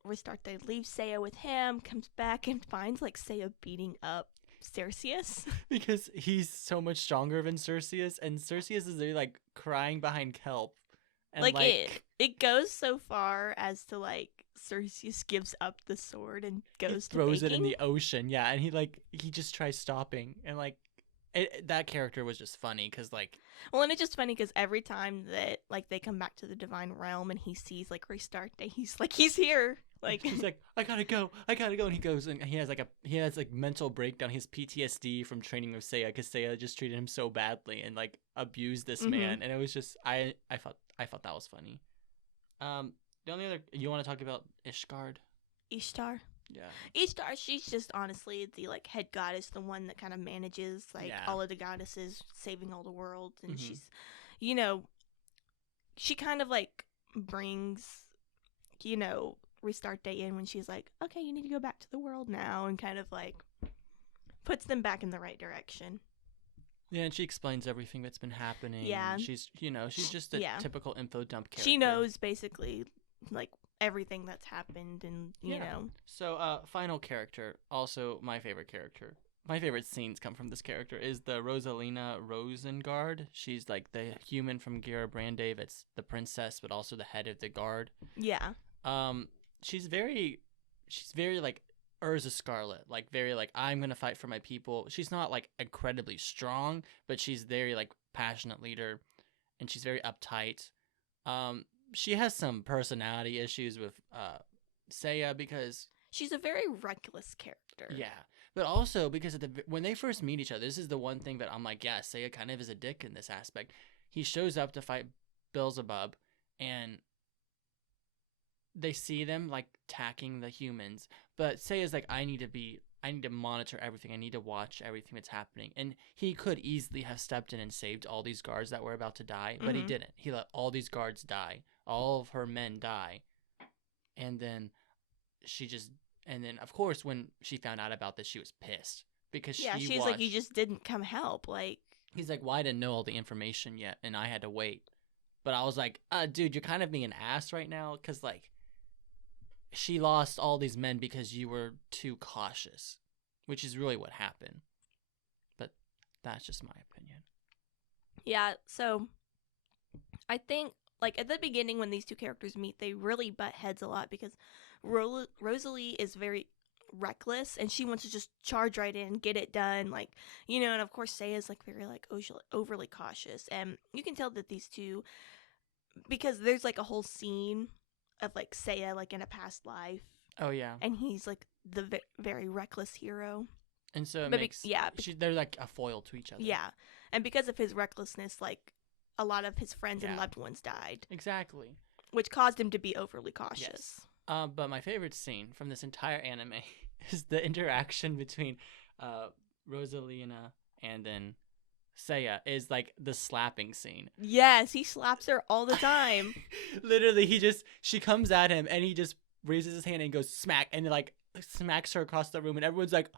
Restarte leaves Seiya with him, comes back and finds like Seiya beating up Cerseus. Because he's so much stronger than Cerseus, and Cerseus is there like crying behind kelp. And like it goes so far as to like Cerseus gives up the sword and goes to throws it in baking. the ocean. Yeah, and he just tries stopping, and like that character was just funny because like. Well, and it's just funny because every time that like they come back to the divine realm and he sees like Restarte, he's here. Like he's like, I gotta go, and he goes and he has like mental breakdown. His PTSD from training with Seiya because Seiya just treated him so badly and like abused this man, and it was just I thought that was funny. The only other you want to talk about Ishtar? Ishtar. Yeah. Ishtar, she's just honestly the like head goddess, the one that kind of manages like all of the goddesses, saving all the worlds, and she's, you know, she kind of like brings, you know, Restarte in when she's like, okay, you need to go back to the world now, and kind of like puts them back in the right direction. Yeah, and she explains everything that's been happening. Yeah. And she's just a typical info dump character. She knows basically like everything that's happened, and you know. So final character, also my favorite character. My favorite scenes come from this character is the Rosalina Rosengard. She's like the human from Gira Brande that's the princess but also the head of the guard. Yeah. She's very like Urza Scarlet, like very like I'm gonna fight for my people. She's not like incredibly strong, but she's very like passionate leader, and she's very uptight. She has some personality issues with Seiya because she's a very reckless character. Yeah, but also because when they first meet each other, this is the one thing that I'm like, yeah, Seiya kind of is a dick in this aspect. He shows up to fight Beelzebub, and they see them like attacking the humans, but Seiya's like, I need to monitor everything. I need to watch everything that's happening. And he could easily have stepped in and saved all these guards that were about to die, but he didn't. He let all these guards die. All of her men die. And then of course when she found out about this, she was pissed because she's like, you just didn't come help. Like, he's like, well, I didn't know all the information yet, and I had to wait. But I was like, dude, you're kind of being an ass right now, because like, she lost all these men because you were too cautious, which is really what happened. But that's just my opinion. Yeah, so I think like at the beginning when these two characters meet, they really butt heads a lot because Rosalie is very reckless and she wants to just charge right in, get it done, like, you know, and of course Seiya's like very like overly cautious, and you can tell that these two, because there's like a whole scene of like Seiya like in a past life. Oh yeah. And he's like the very reckless hero. And so they're like a foil to each other. Yeah. And because of his recklessness, like a lot of his friends and loved ones died. Exactly. Which caused him to be overly cautious. Yes. But my favorite scene from this entire anime is the interaction between Rosalina and then Seiya, is like the slapping scene. Yes, he slaps her all the time. Literally, she comes at him and he just raises his hand and goes smack, and like smacks her across the room, and everyone's like,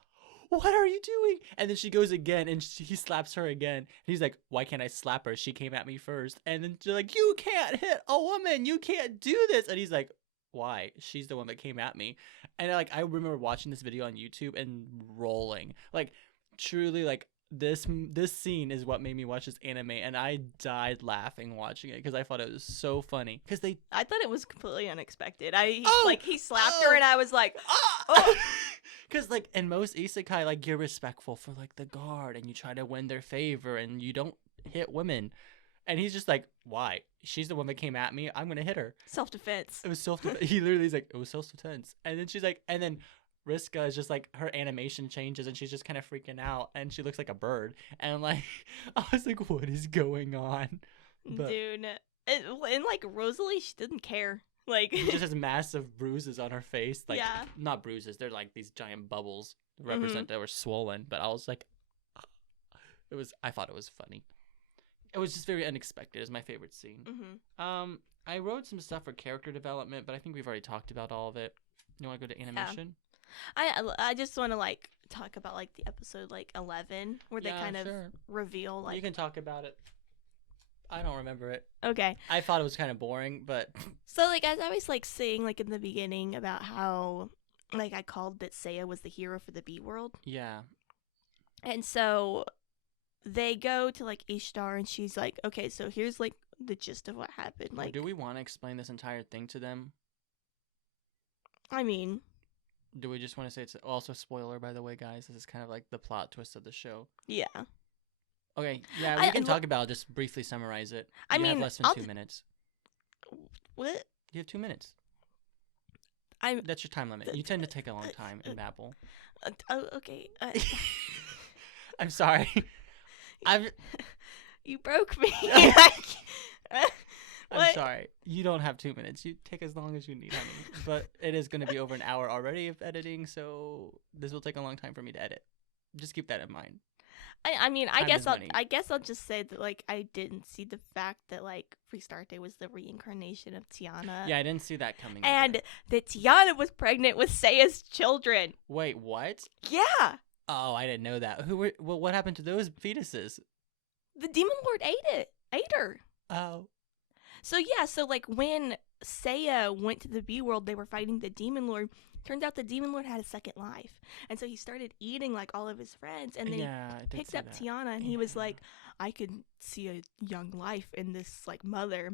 what are you doing? And then she goes again and he slaps her again. And he's like, why can't I slap her? She came at me first. And then she's like, you can't hit a woman. You can't do this. And he's like, why? She's the one that came at me. And like, I remember watching this video on YouTube and rolling. Like, truly, like, this scene is what made me watch this anime, and I died laughing watching it because I thought it was so funny. I thought it was completely unexpected. He slapped her, and I was like, oh. Because like in most isekai, like you're respectful for like the guard, and you try to win their favor, and you don't hit women. And he's just like, why? She's the one that came at me. I'm gonna hit her. Self-defense. It was self-defense. He literally is like, it was self-defense. And then she's like, and then Riska is just like her animation changes and she's just kind of freaking out and she looks like a bird and like I was like, what is going on? But Dude, and like Rosalie, she didn't care. Like, she just has massive bruises on her face. Like, yeah. not bruises, they're like these giant bubbles that represent they were swollen. But I was like, I thought it was funny. It was just very unexpected. It's my favorite scene. I wrote some stuff for character development, but I think we've already talked about all of it. You want to go to animation? I just want to like talk about like the episode like 11 where they kind of reveal like. You can talk about it. I don't remember it. Okay. I thought it was kind of boring, but so like as I was like saying like in the beginning about how like I called that Seiya was the hero for the B world. Yeah. And so they go to like Ishtar and she's like, okay, so here's like the gist of what happened. Like, do we want to explain this entire thing to them? I mean, do we just want to say it's also spoiler, by the way, guys? This is kind of like the plot twist of the show. Yeah. Okay, yeah, we can talk about it. I'll just briefly summarize it. You have less than 2 minutes. What? You have 2 minutes. That's your time limit. You tend to take a long time in babble. Okay. I'm sorry. You broke me. I'm sorry. You don't have 2 minutes. You take as long as you need, honey. But it is going to be over an hour already of editing, so this will take a long time for me to edit. Just keep that in mind. I mean, I guess I'll just say that like I didn't see the fact that like Restarte was the reincarnation of Tiana. Yeah, I didn't see that coming. And that Tiana was pregnant with Seiya's children. Wait, what? Yeah. Oh, I didn't know that. What happened to those fetuses? The Demon Lord ate her. Oh. So yeah, so like when Seiya went to the B world, they were fighting the Demon Lord. Turns out the Demon Lord had a second life. And so he started eating like all of his friends and then he picked up Tiana and he was like, I could see a young life in this like mother.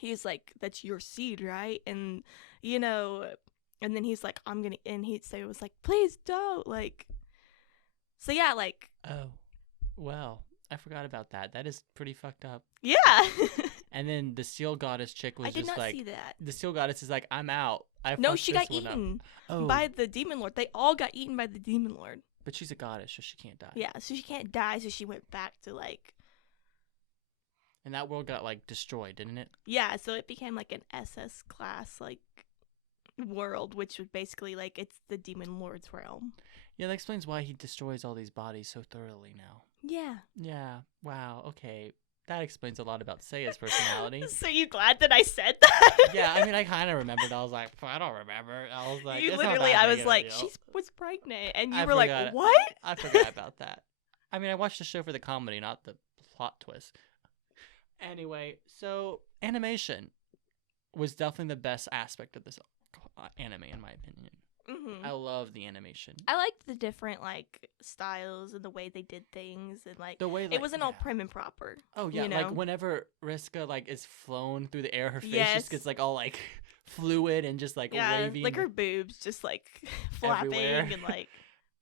He's like, that's your seed, right? And you know, and then he's like, I'm gonna, and Seiya was like, please don't, like, so yeah, like. Oh, well, I forgot about that. That is pretty fucked up. Yeah. And then the Seal Goddess chick was just like, I did not see that. The Seal Goddess is like, I'm out. No, she got eaten by the Demon Lord. They all got eaten by the Demon Lord. But she's a goddess, so she can't die. Yeah, so she can't die, so she went back to like. And that world got like destroyed, didn't it? Yeah, so it became like an SS class like world, which would basically like it's the Demon Lord's realm. Yeah, that explains why he destroys all these bodies so thoroughly now. Yeah. Yeah. Wow. Okay. That explains a lot about Seiya's personality. So you glad that I said that? Yeah, I mean, I kind of remembered. I was like, I don't remember. I was like, you literally, I was like, she was pregnant, and you were like, what? I forgot about that. I mean, I watched the show for the comedy, not the plot twist. Anyway, so animation was definitely the best aspect of this anime, in my opinion. Mm-hmm. I love the animation. I liked the different like styles and the way they did things and like the way it wasn't all prim and proper. Oh yeah, like whenever Riska like is flown through the air, her face just gets like all like fluid and just like wavy, like her boobs just like flapping everywhere. And like.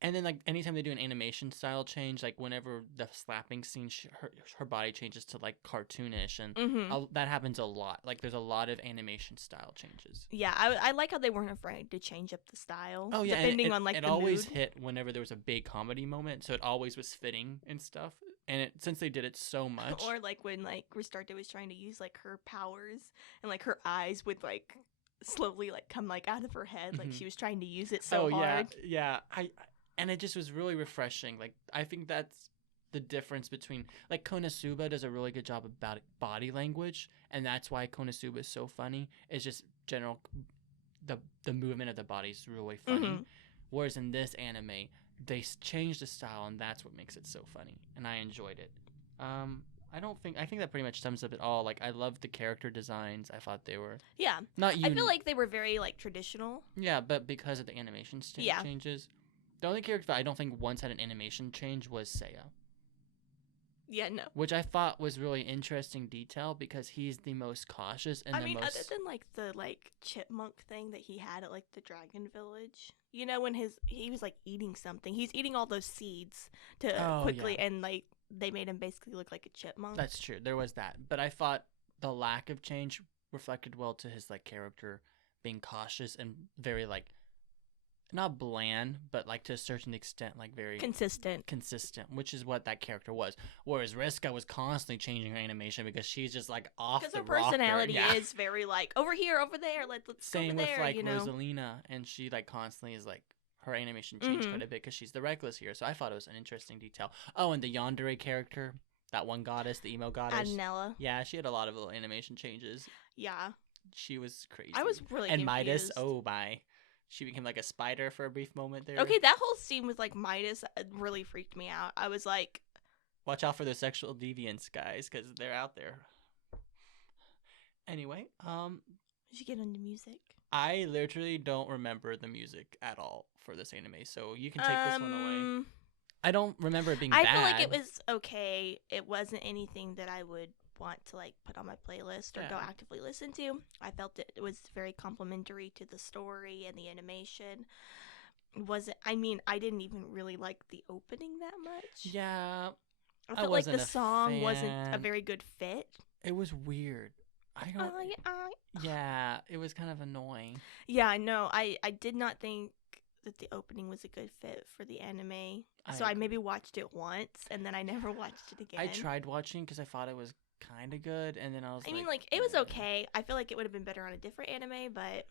And then, like, anytime they do an animation style change, like, whenever the slapping scene, her body changes to, like, cartoonish, and that happens a lot. Like, there's a lot of animation style changes. Yeah, I like how they weren't afraid to change up the style. Oh, yeah. Depending on, like, it the always mood. hit whenever there was a big comedy moment, so it always was fitting and stuff. And since they did it so much. Or, like, when, like, Restarte was trying to use, like, her powers, and, like, her eyes would, like, slowly, like, come, like, out of her head. Like, she was trying to use it so hard. Yeah. And it just was really refreshing. Like, I think that's the difference between, like, Konosuba does a really good job about body language, and that's why Konosuba is so funny. It's just general, the movement of the body is really funny. Whereas in this anime, they changed the style, and that's what makes it so funny. And I enjoyed it. I think that pretty much sums up it all. Like, I loved the character designs. I thought they were I feel like they were very, like, traditional. Yeah, but because of the animation changes. The only character that I don't think once had an animation change was Seiya. Yeah, no. Which I thought was really interesting detail because he's the most cautious and other than like the like chipmunk thing that he had at like the Dragon Village. You know when he was like eating something. He's eating all those seeds to quickly and like they made him basically look like a chipmunk. That's true. There was that. But I thought the lack of change reflected well to his like character being cautious and very like not bland, but like to a certain extent, like very Consistent. consistent, which is what that character was. Whereas Riska was constantly changing her animation because she's just like off Because the her rocker. personality Yeah. is very like over here, over there. Let's go Same over with there. like You know. Rosalina, and she like constantly is like her animation changed Mhm. quite a bit because she's the reckless here. So I thought it was an interesting detail. Oh, and the yandere character, that one goddess, the emo goddess. Adnella. Yeah, she had a lot of little animation changes. Yeah. She was crazy. I was really and confused. Midas, oh my, she became like a spider for a brief moment there. Okay, that whole scene with like Midas really freaked me out. I was like, Watch out for the sexual deviants, guys, because they're out there. Anyway, we should get into music. I literally don't remember the music at all for this anime, so you can take this one away. I don't remember it being bad. I feel like it was okay. It wasn't anything that I would want to like put on my playlist or go actively listen to. I felt it was very complimentary to the story and the animation. I didn't even really like the opening that much. Yeah. I felt like the song wasn't a very good fit. It was weird. Yeah, it was kind of annoying. Yeah, no, I did not think that the opening was a good fit for the anime. So I maybe watched it once and then I never watched it again. I tried watching because I thought it was kind of good, and then I was it was okay. I feel like it would have been better on a different anime, but...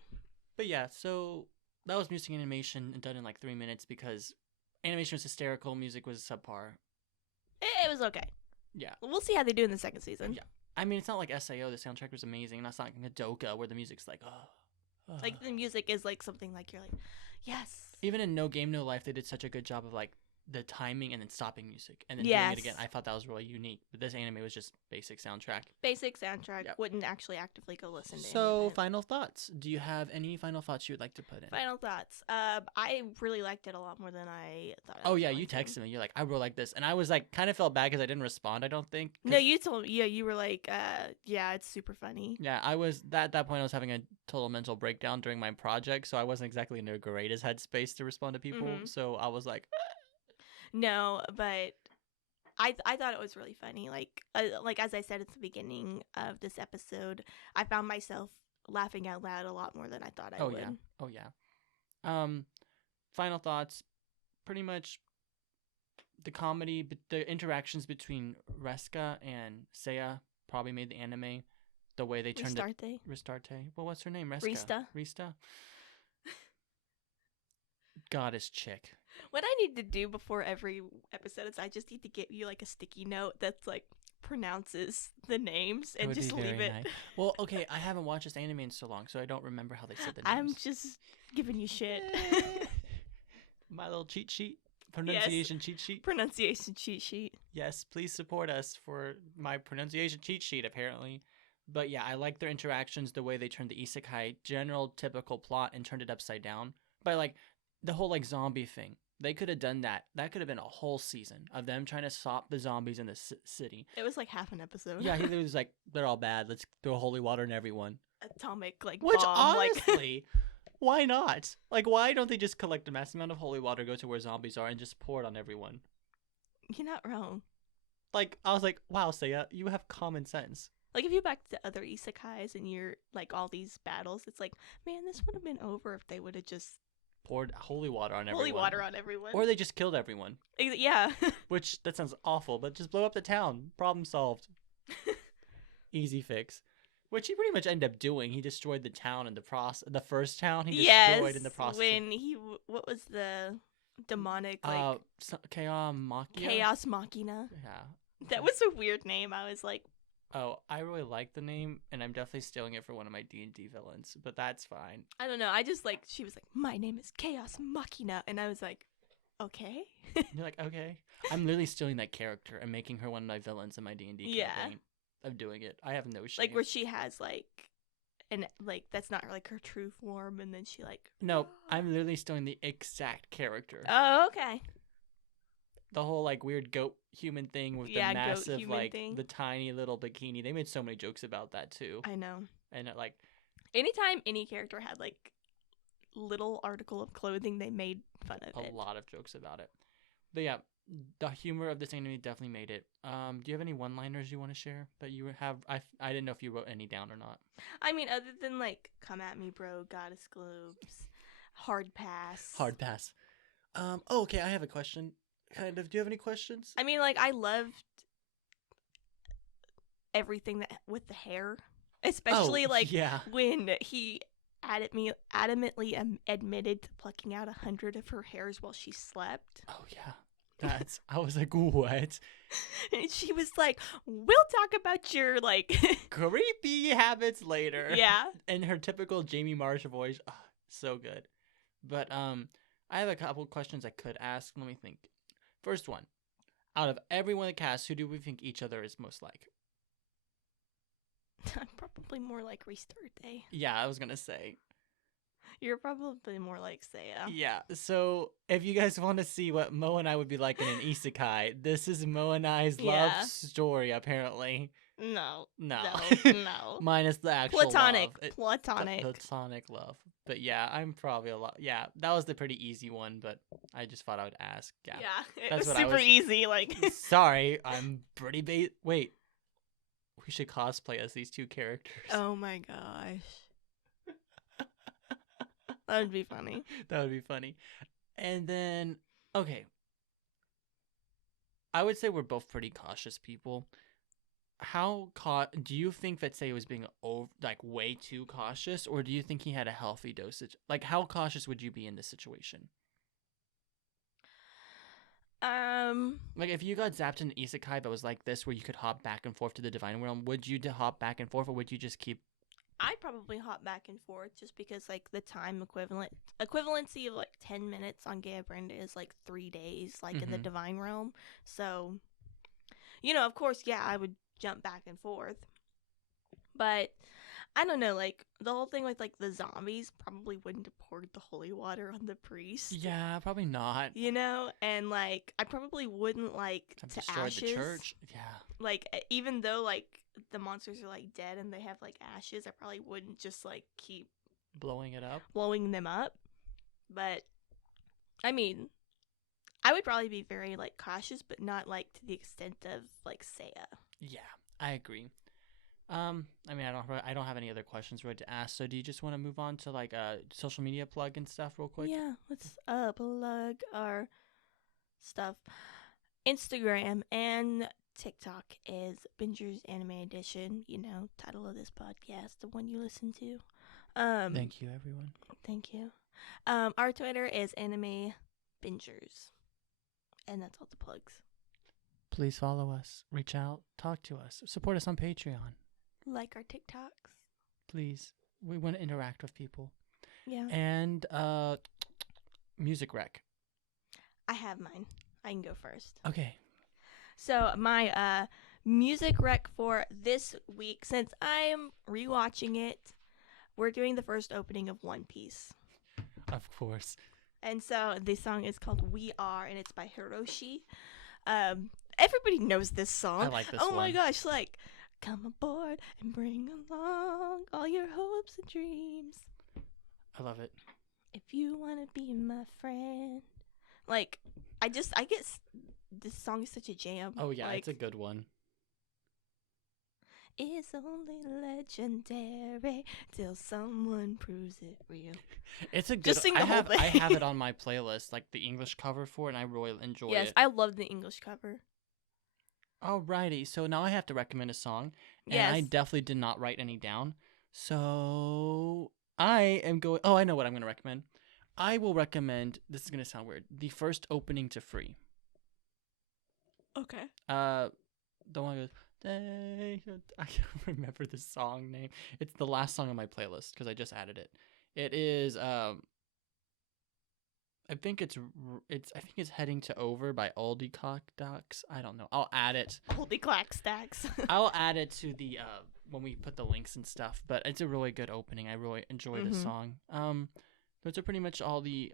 But yeah, so that was music and animation done in like 3 minutes because animation was hysterical, music was subpar. It was okay. Yeah. We'll see how they do in the second season. Yeah. I mean, it's not like SAO, the soundtrack was amazing, and that's not like Madoka, where the music's like, oh. Like, the music is like something like, you're like, yes. Even in No Game, No Life, they did such a good job of like the timing and then stopping music and then doing it again. I thought that was really unique. But this anime was just basic soundtrack. Basic soundtrack. Yep. Wouldn't actually actively go listen to So, final thoughts. Do you have any final thoughts you would like to put in? Final thoughts. I really liked it a lot more than I thought I was going you texted me. You're like, I really like this. And I was like, kind of felt bad because I didn't respond, I don't think. No, you told me. Yeah, you were like, yeah, it's super funny. Yeah, I was, at that point, I was having a total mental breakdown during my project. So I wasn't exactly in the greatest headspace to respond to people. Mm-hmm. So I was like, No, but I thought it was really funny. Like as I said at the beginning of this episode, I found myself laughing out loud a lot more than I thought I would. Oh yeah. Final thoughts. Pretty much the comedy, the interactions between Reska and Seiya probably made the anime. The way they turned Restarte. Well, what's her name? Rista. Goddess chick. What I need to do before every episode is I just need to get you like a sticky note that's like pronounces the names and just leave it. Nice. Well, okay, I haven't watched this anime in so long, so I don't remember how they said the names. I'm just giving you shit. My little cheat sheet. Pronunciation cheat sheet. Pronunciation cheat sheet. Yes, please support us for my pronunciation cheat sheet, apparently. But yeah, I like their interactions, the way they turned the isekai general typical plot and turned it upside down. But like the whole like zombie thing, they could have done that. That could have been a whole season of them trying to stop the zombies in the city. It was like half an episode. Yeah, he was like, they're all bad. Let's throw holy water in everyone. Atomic like Which bomb, honestly, why not? Like, why don't they just collect a massive amount of holy water, go to where zombies are, and just pour it on everyone? You're not wrong. Like, I was like, wow, Seiya, you have common sense. Like, if you back to other isekais and you're, like, all these battles, it's like, man, this would have been over if they would have just... poured holy water on everyone. Holy water on everyone. Or they just killed everyone. Yeah. Which, that sounds awful, but just blow up the town. Problem solved. Easy fix. Which he pretty much ended up doing. He destroyed the town in the first town he destroyed in the process. When he... What was the demonic, like... Chaos Machina? Yeah. That was a weird name. I was like... Oh, I really like the name, and I'm definitely stealing it for one of my D&D villains, but that's fine. I don't know. I just like, she was like, my name is Chaos Machina, and I was like, okay. You're like, okay. I'm literally stealing that character and making her one of my villains in my D&D campaign. I'm doing it. I have no shame. Like, where she has, like, and, like, that's not, like, her true form, and then she, like... No, I'm literally stealing the exact character. Oh, okay. The whole, like, weird goat human thing with the massive, like, the tiny little bikini. They made so many jokes about that, too. I know. And, like... Anytime any character had, like, little article of clothing, they made fun of it. A lot of jokes about it. But, yeah, the humor of this anime definitely made it. Do you have any one-liners you want to share that you have? I didn't know if you wrote any down or not. I mean, other than, like, come at me, bro, goddess globes. Hard pass. Hard pass. Oh, okay, I have a question. Kind of. Do you have any questions? I mean, like, I loved everything that with the hair, especially like yeah. when he adamantly admitted to plucking out 100 of her hairs while she slept. Oh yeah. I was like, what? And she was like, "We'll talk about your like Creepy habits later. yeah." And her typical Jamie Marsh voice, so good. But I have a couple questions I could ask. Let me think. First one, out of everyone in the cast, who do we think each other is most like? I'm probably more like Restart Day. Yeah, I was gonna say. You're probably more like Saya. Yeah. So if you guys want to see what Mo and I would be like in an isekai, this is Mo and I's love story. Apparently. No. No. No. Minus the actual Platonic. love. Platonic. Platonic love. But yeah, I'm probably a lot. Yeah, that was the pretty easy one, but I just thought I would ask. Yeah. Yeah. It That's was what I super was- easy. Like. Sorry, I'm pretty Wait. We should cosplay as these two characters. Oh my gosh. That would be funny. That would be funny. And then, okay. I would say we're both pretty cautious people. Do you think that Say was being way too cautious, or do you think he had a healthy dosage? Like, how cautious would you be in this situation? Like, if you got zapped in an isekai that was like this, where you could hop back and forth to the divine realm, would you hop back and forth, or would you just keep? I'd probably hop back and forth just because like the time equivalency of like 10 minutes on Gaya Brenda is like 3 days like in the Mhm. divine realm. So, you know, of course, yeah, I would jump back and forth. But I don't know, like the whole thing with like the zombies probably wouldn't have poured the holy water on the priest. Yeah, probably not. You know, and like I probably wouldn't like Have to destroyed ashes. the church. Yeah. Like even though like the monsters are like dead and they have like ashes, I probably wouldn't just like keep Blowing it up. blowing them up. But I mean, I would probably be very like cautious, but not like to the extent of like Saya. Yeah, I agree. I mean, I don't have any other questions really to ask. So, do you just want to move on to like social media plug and stuff real quick? Yeah, let's plug our stuff. Instagram and TikTok is Binger's Anime Edition. You know, title of this podcast, the one you listen to. Thank you, everyone. Thank you. Our Twitter is Anime Bingers, and that's all the plugs. Please follow us, reach out, talk to us, support us on Patreon. Like our TikToks. Please, we want to interact with people. Yeah. And music rec. I have mine. I can go first. Okay. So my music rec for this week, since I'm rewatching it, we're doing the first opening of One Piece. Of course. And so the song is called We Are, and it's by Hiroshi. Everybody knows this song. I like this Oh one. my gosh, like, come aboard and bring along all your hopes and dreams. I love it. If you want to be my friend. Like, I get this song is such a jam. Oh yeah, like, it's a good one. It's only legendary till someone proves it real. It's a good. Just sing the whole I have thing. it on my playlist, like the English cover for it, and I really enjoy Yes, it. I love the English cover. Alrighty, so now I have to recommend a song, and Yes. I definitely did not write any down. So I am going. Oh, I know what I'm going to recommend. I will recommend. This is going to sound weird. The first opening to Free. Okay. The one that goes. I can't remember the song name. It's the last song on my playlist because I just added it. It is I think it's Heading to Over by Oldie Cock Ducks. I don't know. I'll add it. Holy clack stacks. I'll add it to the when we put the links and stuff. But it's a really good opening. I really enjoy the song. Those are pretty much all the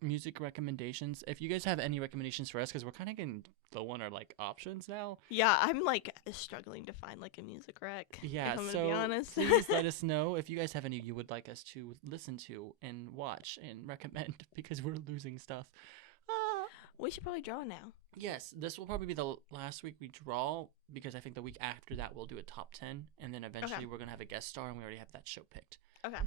music recommendations. If you guys have any recommendations for us, because we're kind of getting low on our like options now. Yeah, I'm like struggling to find like a music rec. Yeah, if I'm so gonna be honest. please let us know if you guys have any you would like us to listen to and watch and recommend, because we're losing stuff. We should probably draw now. Yes, this will probably be the last week we draw, because I think the week after that we'll do a top 10, and then eventually we're going to have a guest star, and we already have that show picked. Okay.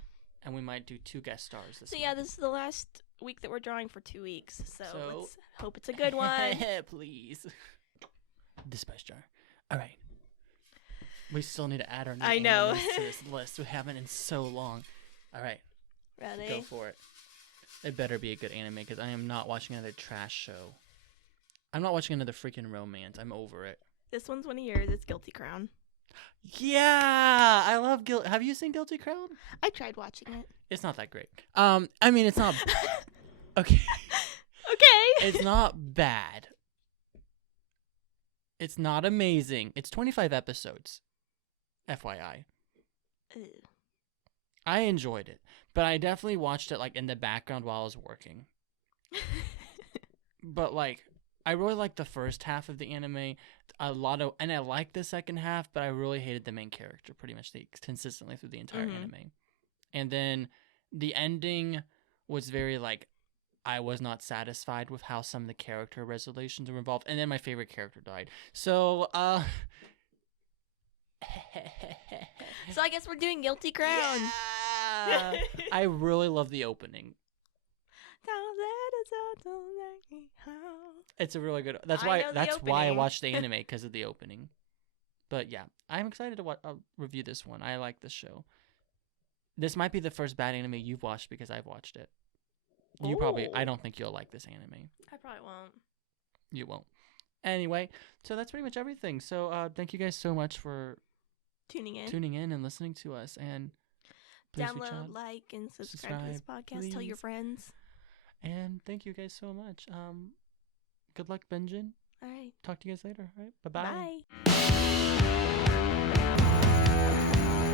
and we might do 2 guest stars this So month. yeah, this is the last week that we're drawing for 2 weeks. So So- let's hope it's a good one. Please. Dispatch jar. All right. We still need to add our new I know. animes to this list. We haven't in so long. All right. Ready? Go for it. It better be a good anime because I am not watching another trash show. I'm not watching another freaking romance. I'm over it. This one's one of yours. It's Guilty Crown. Yeah, I love Have you seen Guilty Crown? I tried watching it. It's not that great. I mean, it's not. Okay. Okay. It's not bad. It's not amazing. It's 25 episodes. FYI. Ew. I enjoyed it, but I definitely watched it like in the background while I was working. But like, I really liked the first half of the anime. And I liked the second half, but I really hated the main character pretty much consistently through the entire anime. And then the ending was very like, I was not satisfied with how some of the character resolutions were involved. And then my favorite character died. So, So I guess we're doing Guilty Crown. Yeah! I really love the opening. It's a really good. That's I why. know the That's why I opening. watched the anime, because of the opening. But yeah, I'm excited to review this one. I like this show. This might be the first bad anime you've watched because I've watched it. You probably. I Ooh. don't think you'll like this anime. I probably won't. You won't. Anyway, so that's pretty much everything. So thank you guys so much for Tuning in. tuning in and listening to us. And please reach Download, out. like, and subscribe to this podcast. Tell your please. friends. And thank you guys so much. Good luck, Benjin. All right. Talk to you guys later. All right. Bye-bye. Bye.